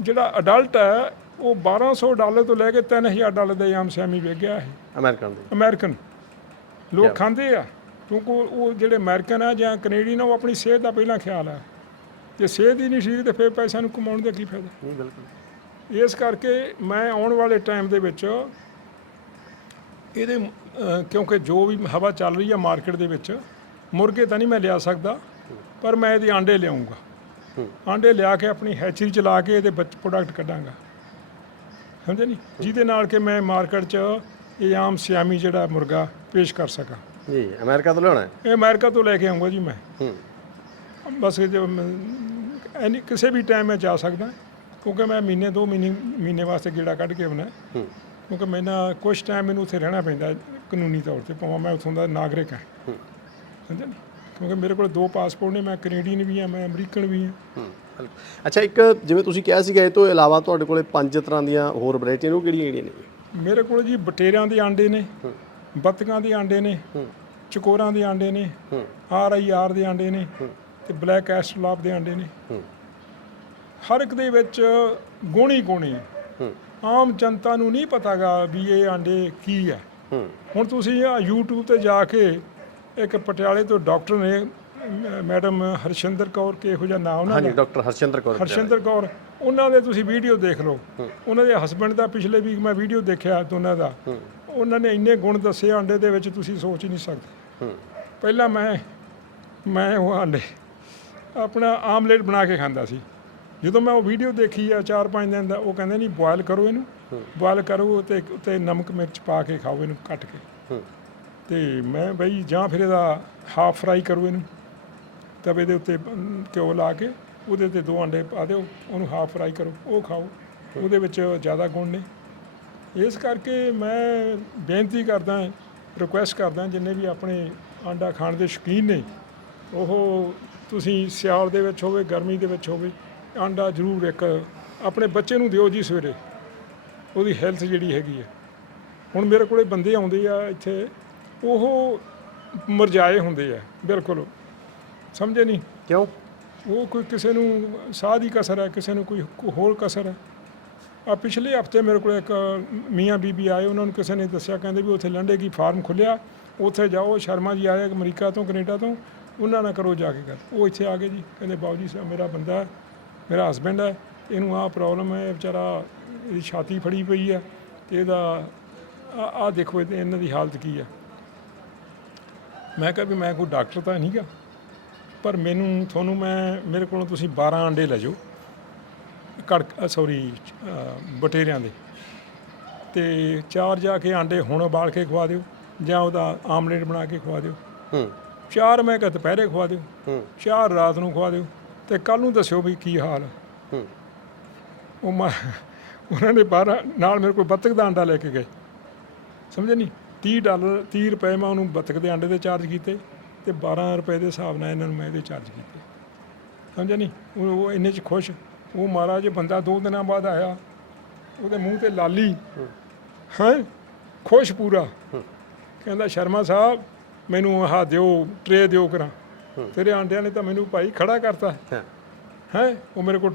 ਜਿਹੜਾ ਅਡਲਟ ਹੈ ਉਹ 1200 ਡਾਲਰ ਤੋਂ ਲੈ ਕੇ 3000 ਡਾਲਰ ਦਾ ਆਮ ਸੈਮੀ ਵਿਕ ਗਿਆ ਇਹ ਅਮਰੀਕਨ ਦੇ। ਅਮਰੀਕਨ. ਲੋਕ ਖਾਂਦੇ ਆ। ਕਿਉਂਕਿ ਉਹ ਜਿਹੜੇ ਅਮਰੀਕਨ ਆ ਜਾਂ ਕੈਨੇਡੀਅਨ ਆ ਉਹ ਆਪਣੀ ਸਿਹਤ ਦਾ ਪਹਿਲਾਂ ਖਿਆਲ ਆ। ਜੇ ਸਿਹਤ ਹੀ ਨਹੀਂ ਠੀਕ ਤੇ ਫਿਰ ਪੈਸਿਆਂ ਨੂੰ ਕਮਾਉਣ ਦਾ ਕੀ ਫਾਇਦਾ? ਨਹੀਂ ਬਿਲਕੁਲ। ਇਸ ਕਰਕੇ ਮੈਂ ਆਉਣ ਵਾਲੇ ਟਾਈਮ ਦੇ ਵਿੱਚ ਇਹਦੇ ਕਿਉਂਕਿ ਜੋ ਵੀ ਹਵਾ ਚੱਲ ਰਹੀ ਹੈ ਮਾਰਕੀਟ ਦੇ ਵਿੱਚ ਮੁਰਗੇ ਤਾਂ ਨਹੀਂ ਮੈਂ ਲਿਆ ਸਕਦਾ ਪਰ ਮੈਂ ਇਹਦੇ ਆਂਡੇ ਲਿਆਉਂਗਾ। ਹੂੰ। ਆਂਡੇ ਲਿਆ ਕੇ ਆਪਣੀ ਹੈਚਰੀ ਚ ਲਾ ਕੇ ਇਹਦੇ ਪ੍ਰੋਡਕਟ ਕੱਢਾਂਗਾ। ਸਮਝੇ ਨਹੀਂ ਜਿਹਦੇ ਨਾਲ ਕਿ ਮੈਂ ਮਾਰਕੀਟ 'ਚ ਇਹ ਆਮ ਸਿਆਮੀ ਜਿਹੜਾ ਮੁਰਗਾ ਪੇਸ਼ ਕਰ ਸਕਾਂ। ਜੀ ਅਮਰੀਕਾ ਤੋਂ ਲਿਆਉਣਾ ਹੈ? ਇਹ ਅਮਰੀਕਾ ਤੋਂ ਲੈ ਕੇ ਆਉਂਗਾ ਜੀ ਮੈਂ। ਹੂੰ। ਬਸ ਜੋ ਐਨੀ ਕਿਸੇ ਵੀ ਟਾਈਮ ਮੈਂ ਜਾ ਸਕਦਾ ਕਿਉਂਕਿ ਮੈਂ ਮਹੀਨੇ ਦੋ ਮਹੀਨੇ ਮਹੀਨੇ ਵਾਸਤੇ ਗੇੜਾ ਕੱਢ ਕੇ ਆਉਣਾ। ਹੂੰ। ਕਿਉਂਕਿ ਮੈਂ ਨਾ ਕੁਝ ਟਾਈਮ ਮੈਨੂੰ ਉੱਥੇ ਰਹਿਣਾ ਪੈਂਦਾ ਕਾਨੂੰਨੀ ਤੌਰ ਤੇ ਭਾਵੇਂ ਮੈਂ ਉੱਥੋਂ ਦਾ ਨਾਗਰਿਕ ਹਾਂ। ਹੂੰ। ਸਮਝਿਆ ਨੀ? ਕਿਉਂਕਿ ਮੇਰੇ ਕੋਲ ਦੋ ਪਾਸਪੋਰਟ ਨੇ ਮੈਂ ਕੈਨੇਡੀਅਨ ਵੀ ਹਾਂ ਮੈਂ ਅਮਰੀਕਨ ਵੀ ਹਾਂ। ਅੱਛਾ ਇੱਕ ਜਿਵੇਂ ਤੁਸੀਂ ਕਿਹਾ ਸੀਗਾ ਇਹ ਤੋਂ ਇਲਾਵਾ ਤੁਹਾਡੇ ਕੋਲੇ ਪੰਜ ਤਰ੍ਹਾਂ ਦੀਆਂ ਹੋਰ ਵੈਰਾਈਟੀਆਂ ਨੇ ਉਹ ਕਿਹੜੀਆਂ ਕਿਹੜੀਆਂ ਨੇ? ਮੇਰੇ ਕੋਲ ਜੀ ਬਟੇਰਿਆਂ ਦੇ ਆਂਡੇ ਨੇ। ਬੱਤਕਾਂ ਦੇ ਆਂਡੇ ਨੇ ਚਕੋਰਾਂ ਦੇ ਆਂਡੇ ਨੇ ਆਰ ਆਈ ਆਰ ਦੇ ਆਂਡੇ ਨੇ। ਤੇ ਬਲੈਕ ਐਸਟਲਾਪ ਦੇ ਆਂਡੇ ਨੇ। ਹੂੰ। ਹਰ ਇੱਕ ਦੇ ਵਿੱਚ ਗੁਣੀ ਗੁਣੀ ਹੂੰ। ਆਮ ਜਨਤਾ ਨੂੰ ਨਹੀਂ ਪਤਾਗਾ ਵੀ ਇਹ ਆਂਡੇ ਕੀ ਹੈ। ਹੂੰ। ਹੁਣ ਤੁਸੀਂ ਆ YouTube ਤੇ ਜਾ ਕੇ ਇੱਕ ਪਟਿਆਲੇ ਤੋਂ ਡਾਕਟਰ ਨੇ ਮੈਡਮ ਹਰਸ਼ਿੰਦਰ ਕੌਰ ਕੇ ਇਹੋ ਜਿਹਾ ਨਾਮ ਉਹਨਾਂ ਹਾਂਜੀ ਡਾਕਟਰ ਹਰਸ਼ਿੰਦਰ ਕੌਰ ਹਰਸ਼ਿੰਦਰ ਕੌਰ ਉਹਨਾਂ ਦੇ ਤੁਸੀਂ ਵੀਡੀਓ ਦੇਖ ਲਓ। ਉਹਨਾਂ ਦੇ ਹਸਬੰਡ ਦਾ ਪਿਛਲੇ ਵੀਕ ਮੈਂ ਵੀਡੀਓ ਦੇਖਿਆ ਦੋਨਾਂ ਦਾ। ਉਹਨਾਂ ਨੇ ਇੰਨੇ ਗੁਣ ਦੱਸੇ ਆਂਡੇ ਦੇ ਵਿੱਚ ਤੁਸੀਂ ਸੋਚ ਹੀ ਨਹੀਂ ਸਕਦੇ। ਪਹਿਲਾਂ ਮੈਂ ਮੈਂ ਉਹ ਆਂਡੇ ਆਪਣਾ ਆਮਲੇਟ ਬਣਾ ਕੇ ਖਾਂਦਾ ਸੀ। ਜਦੋਂ ਮੈਂ ਉਹ ਵੀਡੀਓ ਦੇਖੀ ਆ 4-5 ਦਿਨ ਦਾ ਉਹ ਕਹਿੰਦੇ ਨਹੀਂ ਬੋਇਲ ਕਰੋ ਇਹਨੂੰ। ਬੋਇਲ ਕਰੋ ਤੇ ਉੱਤੇ ਨਮਕ ਮਿਰਚ ਪਾ ਕੇ ਖਾਓ ਇਹਨੂੰ ਕੱਟ ਕੇ। ਤੇ ਮੈਂ ਬਈ ਜਾਂ ਫਿਰ ਇਹਦਾ ਹਾਫ ਫਰਾਈ ਕਰੋ ਇਹਨੂੰ। ਤਵੇ ਦੇ ਉੱਤੇ ਘਿਓ ਲਾ ਕੇ ਉਹਦੇ ਤੇ ਦੋ ਅੰਡੇ ਪਾ ਦਿਓ, ਉਹਨੂੰ ਹਾਫ ਫਰਾਈ ਕਰੋ, ਉਹ ਖਾਓ। ਉਹਦੇ ਵਿੱਚ ਜ਼ਿਆਦਾ ਗੁਣ ਨੇ। ਇਸ ਕਰਕੇ ਮੈਂ ਬੇਨਤੀ ਕਰਦਾ ਰਿਕੁਐਸਟ ਕਰਦਾ ਜਿੰਨੇ ਵੀ ਆਪਣੇ ਆਂਡਾ ਖਾਣ ਦੇ ਸ਼ੌਕੀਨ ਨੇ, ਉਹ ਤੁਸੀਂ ਸਿਆਲ ਦੇ ਵਿੱਚ ਹੋਵੇ, ਗਰਮੀ ਦੇ ਵਿੱਚ ਹੋਵੇ, ਆਂਡਾ ਜ਼ਰੂਰ ਇੱਕ ਆਪਣੇ ਬੱਚੇ ਨੂੰ ਦਿਓ ਜੀ ਸਵੇਰੇ। ਉਹਦੀ ਹੈਲਥ ਜਿਹੜੀ ਹੈਗੀ ਹੈ। ਹੁਣ ਮੇਰੇ ਕੋਲੇ ਬੰਦੇ ਆਉਂਦੇ ਆ ਇੱਥੇ ਉਹ ਮਰਜਾਏ ਹੁੰਦੇ ਆ ਬਿਲਕੁਲ। ਸਮਝੇ ਨਹੀਂ? ਕਿਉਂ? ਉਹ ਕੋਈ ਕਿਸੇ ਨੂੰ ਸਾਹ ਦੀ ਕਸਰ ਹੈ ਕਿਸੇ ਨੂੰ ਕੋਈ ਹੋਰ ਕਸਰ ਹੈ। ਆ ਪਿਛਲੇ ਹਫ਼ਤੇ ਮੇਰੇ ਕੋਲ ਇੱਕ ਮੀਆਂ ਬੀਬੀ ਆਏ ਉਹਨਾਂ ਨੂੰ ਕਿਸੇ ਨੇ ਦੱਸਿਆ ਕਹਿੰਦੇ ਵੀ ਉੱਥੇ ਲੰਡੇ ਕੀ ਫਾਰਮ ਖੁੱਲਿਆ ਉੱਥੇ ਜਾਓ ਸ਼ਰਮਾ ਜੀ ਆਏ ਅਮਰੀਕਾ ਤੋਂ ਕੈਨੇਡਾ ਤੋਂ ਉਹਨਾਂ ਨਾਲ ਕਰੋ ਜਾ ਕੇ ਗੱਲ। ਉਹ ਇੱਥੇ ਆ ਗਏ ਜੀ ਕਹਿੰਦੇ ਬਾਊ ਜੀ ਸਾਹਿਬ ਮੇਰਾ ਬੰਦਾ ਮੇਰਾ ਹਸਬੈਂਡ ਹੈ ਇਹਨੂੰ ਆਹ ਪ੍ਰੋਬਲਮ ਹੈ ਵਿਚਾਰਾ ਇਹਦੀ ਛਾਤੀ ਫੜੀ ਪਈ ਹੈ ਤੇ ਇਹਦਾ ਆ ਦੇਖੋ ਇਹਨਾਂ ਦੀ ਹਾਲਤ ਕੀ ਹੈ। ਮੈਂ ਕਿਹਾ ਵੀ ਮੈਂ ਕੋਈ ਡਾਕਟਰ ਤਾਂ ਨਹੀਂਗਾ ਪਰ ਮੈਨੂੰ ਤੁਹਾਨੂੰ ਮੈਂ ਮੇਰੇ ਕੋਲੋਂ ਤੁਸੀਂ 12 ਅੰਡੇ ਲੈ ਜਾਓ ਕੜਕ ਸੌਰੀ ਬਟੇਰਿਆਂ ਦੇ ਤੇ ਚਾਰ ਜਾ ਕੇ ਆਂਡੇ ਹੁਣ ਉਬਾਲ ਕੇ ਖਵਾ ਦਿਓ ਜਾਂ ਉਹਦਾ ਆਮਲੇਟ ਬਣਾ ਕੇ ਖਵਾ ਦਿਓ। ਹੂੰ। ਚਾਰ ਮੈਂ ਕਿਹਾ ਦੁਪਹਿਰੇ ਖਵਾ ਦਿਓ ਹੂੰ। ਚਾਰ ਰਾਤ ਨੂੰ ਖਵਾ ਦਿਓ ਤੇ ਕੱਲ ਨੂੰ ਦੱਸਿਓ ਵੀ ਕੀ ਹਾਲ। ਹੈ। ਉਹ ਮੈਂ ਉਹਨਾਂ ਨੇ 12 ਨਾਲ ਮੇਰੇ ਕੋਲ ਬੱਤਖ ਦਾ ਅੰਡਾ ਲੈ ਕੇ ਗਏ। ਸਮਝੇ ਨਹੀਂ 30 ਡਾਲਰ 30 ਰੁਪਏ ਮੈਂ ਉਹਨੂੰ ਬੱਤਖ ਦੇ ਅੰਡੇ ਦੇ ਚਾਰਜ ਕੀਤੇ ਤੇ 12 ਰੁਪਏ ਦੇ ਹਿਸਾਬ ਨਾਲ ਇਹਨਾਂ ਨੂੰ ਮੈਂ ਇਹਦੇ ਚਾਰਜ ਕੀਤੇ। ਸਮਝਿਆ ਨਹੀਂ ਉਹ ਉਹ ਇੰਨੇ ਚ ਖੁਸ਼। ਉਹ ਮਹਾਰਾਜ ਬੰਦਾ ਦੋ ਦਿਨਾਂ ਬਾਅਦ ਆਇਆ ਉਹਦੇ ਮੂੰਹ ਤੇ ਲਾਲੀ। ਹੈ। ਖੁਸ਼ ਪੂਰਾ। ਕਹਿੰਦਾ ਸ਼ਰਮਾ ਸਾਹਿਬ ਮੈਨੂੰ ਆਹ ਦਿਓ ਟਰੇ ਦਿਓ ਕਰਾਂ। ਤੇਰੇ ਆਂਡਿਆਂ ਨੇ ਤਾਂ ਮੈਨੂੰ ਭਾਈ ਖੜਾ ਕਰਤਾ। ਹਾਂ। ਉਹ ਮੇਰੇ ਕੋਲ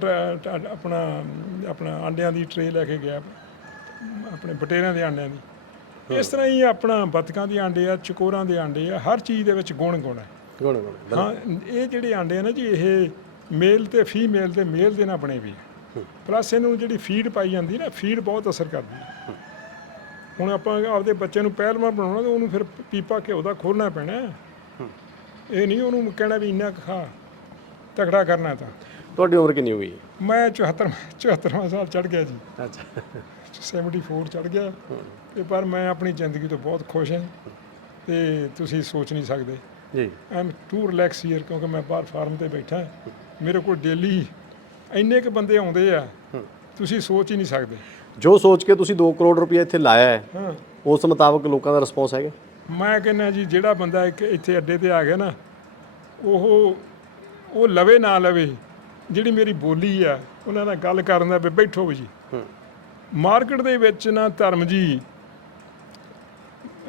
ਆਪਣਾ ਆਪਣਾ ਆਂਡਿਆਂ ਦੀ ਟਰੇ ਲੈ ਕੇ ਗਿਆ ਆਪਣੇ ਬਟੇਰਿਆਂ ਦੇ ਆਂਡਿਆਂ ਦੀ। ਇਸ ਤਰ੍ਹਾਂ ਹੀ ਆਪਣਾ ਬਤਕਾਂ ਦੇ ਆਂਡੇ ਆ ਚਕੋਰਾਂ ਦੇ ਆਂਡੇ ਆ ਹਰ ਚੀਜ਼ ਦੇ ਵਿੱਚ ਗੁਣ ਗੁਣ ਹੈ ਗੁਣ ਗੁਣ। ਹਾਂ ਇਹ ਜਿਹੜੇ ਆਂਡੇ ਆ ਨਾ ਜੀ ਇਹ ਮੇਲ ਤੇ ਫੀਮੇਲ ਤੇ ਮੇਲ ਦੇ ਨਾਲ ਬਣੇ ਵੀ ਪਲੱਸ ਇਹਨੂੰ ਜਿਹੜੀ ਫੀਡ ਪਾਈ ਜਾਂਦੀ ਨਾ ਫੀਡ ਬਹੁਤ ਅਸਰ ਕਰਦੀ ਹੈ। ਹੁਣ ਆਪਾਂ ਆਪਦੇ ਬੱਚੇ ਨੂੰ ਪਹਿਲਵਾਨ ਬਣਾਉਣਾ ਤੇ ਉਹਨੂੰ ਫਿਰ ਪੀਪਾ ਘਿਓ ਦਾ ਖੋਲਣਾ ਪੈਣਾ। ਇਹ ਨਹੀਂ ਉਹਨੂੰ ਕਹਿਣਾ ਵੀ ਇੰਨਾ ਖਾ ਤਕੜਾ ਕਰਨਾ ਤਾਂ। ਤੁਹਾਡੀ ਉਮਰ ਕਿੰਨੀ ਹੋ ਗਈ? ਮੈਂ 74 74ਵਾਂ ਸਾਲ ਚੜ ਗਿਆ ਜੀ। ਅੱਛਾ। 74 ਚੜ ਗਿਆ। ਤੇ ਪਰ ਮੈਂ ਆਪਣੀ ਜ਼ਿੰਦਗੀ ਤੋਂ ਬਹੁਤ ਖੁਸ਼ ਹਾਂ ਤੇ ਤੁਸੀਂ ਸੋਚ ਨਹੀਂ ਸਕਦੇ। ਜੀ। ਆਮ ਟੂ ਰਿਲੈਕਸ ਹੀਅਰ ਕਿਉਂਕਿ ਮੈਂ ਬਾਹਰ ਫਾਰਮ ਤੇ ਬੈਠਾ। ਮੇਰੇ ਕੋਲ ਡੇਲੀ ਇੰਨੇ ਕੁ ਬੰਦੇ ਆਉਂਦੇ ਆ ਤੁਸੀਂ ਸੋਚ ਹੀ ਨਹੀਂ ਸਕਦੇ। ਜੋ ਸੋਚ ਕੇ ਤੁਸੀਂ 2 ਕਰੋੜ ਰੁਪਏ ਇੱਥੇ ਲਾਇਆ ਹੈ ਉਸ ਮੁਤਾਬਕ ਲੋਕਾਂ ਦਾ ਰਿਸਪੌਂਸ ਹੈਗਾ? ਮੈਂ ਕਹਿੰਦਾ ਜੀ ਜਿਹੜਾ ਬੰਦਾ ਇੱਕ ਇੱਥੇ ਅੱਡੇ ਤੇ ਆ ਗਿਆ ਨਾ ਉਹ ਉਹ ਲਵੇ ਨਾ ਲਵੇ ਜਿਹੜੀ ਮੇਰੀ ਬੋਲੀ ਆ ਉਹਨਾਂ ਨਾਲ ਗੱਲ ਕਰਨ ਦਾ ਵੀ ਬੈਠੋ ਜੀ। ਹੂੰ। ਮਾਰਕੀਟ ਦੇ ਵਿੱਚ ਨਾ ਧਰਮ ਜੀ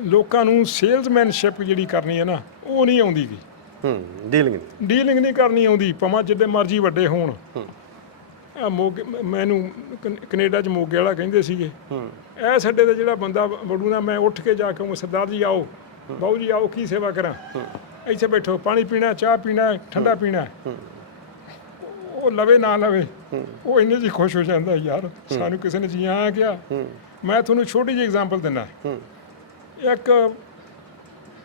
ਲੋਕਾਂ ਨੂੰ ਸੇਲਸਮੈਨਸ਼ਿਪ ਜਿਹੜੀ ਕਰਨੀ ਹੈ ਨਾ ਉਹ ਨਹੀਂ ਆਉਂਦੀ ਗੀ। ਹੂੰ ਡੀਲਿੰਗ ਡੀਲਿੰਗ ਨਹੀਂ ਕਰਨੀ ਆਉਂਦੀ ਭਾਵੇਂ ਜਿੱਦੇ ਮਰਜ਼ੀ ਵੱਡੇ ਹੋਣ। ਹੂੰ। ਆ ਮੋਗੇ ਮੈਨੂੰ ਕਨ- ਕੈਨੇਡਾ ਚ ਮੋਗੇ ਵਾਲਾ ਕਹਿੰਦੇ ਸੀਗੇ। ਹੂੰ। ਇਹ ਸਾਡੇ ਦਾ ਜਿਹੜਾ ਬੰਦਾ ਵੜੂ ਨਾ ਮੈਂ ਉੱਠ ਕੇ ਜਾ ਕੇ ਉਹ ਸਰਦਾਰ ਜੀ ਆਓ। ਬਾਊ ਜੀ ਆਓ ਕੀ ਸੇਵਾ ਕਰਾਂ? ਇੱਥੇ ਬੈਠੋ ਪਾਣੀ ਪੀਣਾ ਚਾਹ ਪੀਣਾ ਠੰਡਾ ਪੀਣਾ। ਉਹ ਲਵੇ ਨਾ ਲਵੇ ਉਹ ਇੰਨੇ ਜੀ ਖੁਸ਼ ਹੋ ਜਾਂਦਾ ਯਾਰ। ਸਾਨੂੰ ਕਿਸੇ ਨੇ ਜੀ ਆ ਕਿਹਾ। ਮੈਂ ਤੁਹਾਨੂੰ ਛੋਟੀ ਜਿਹੀ ਐਗਜ਼ਾਮਪਲ ਦਿੰਦਾ। ਇੱਕ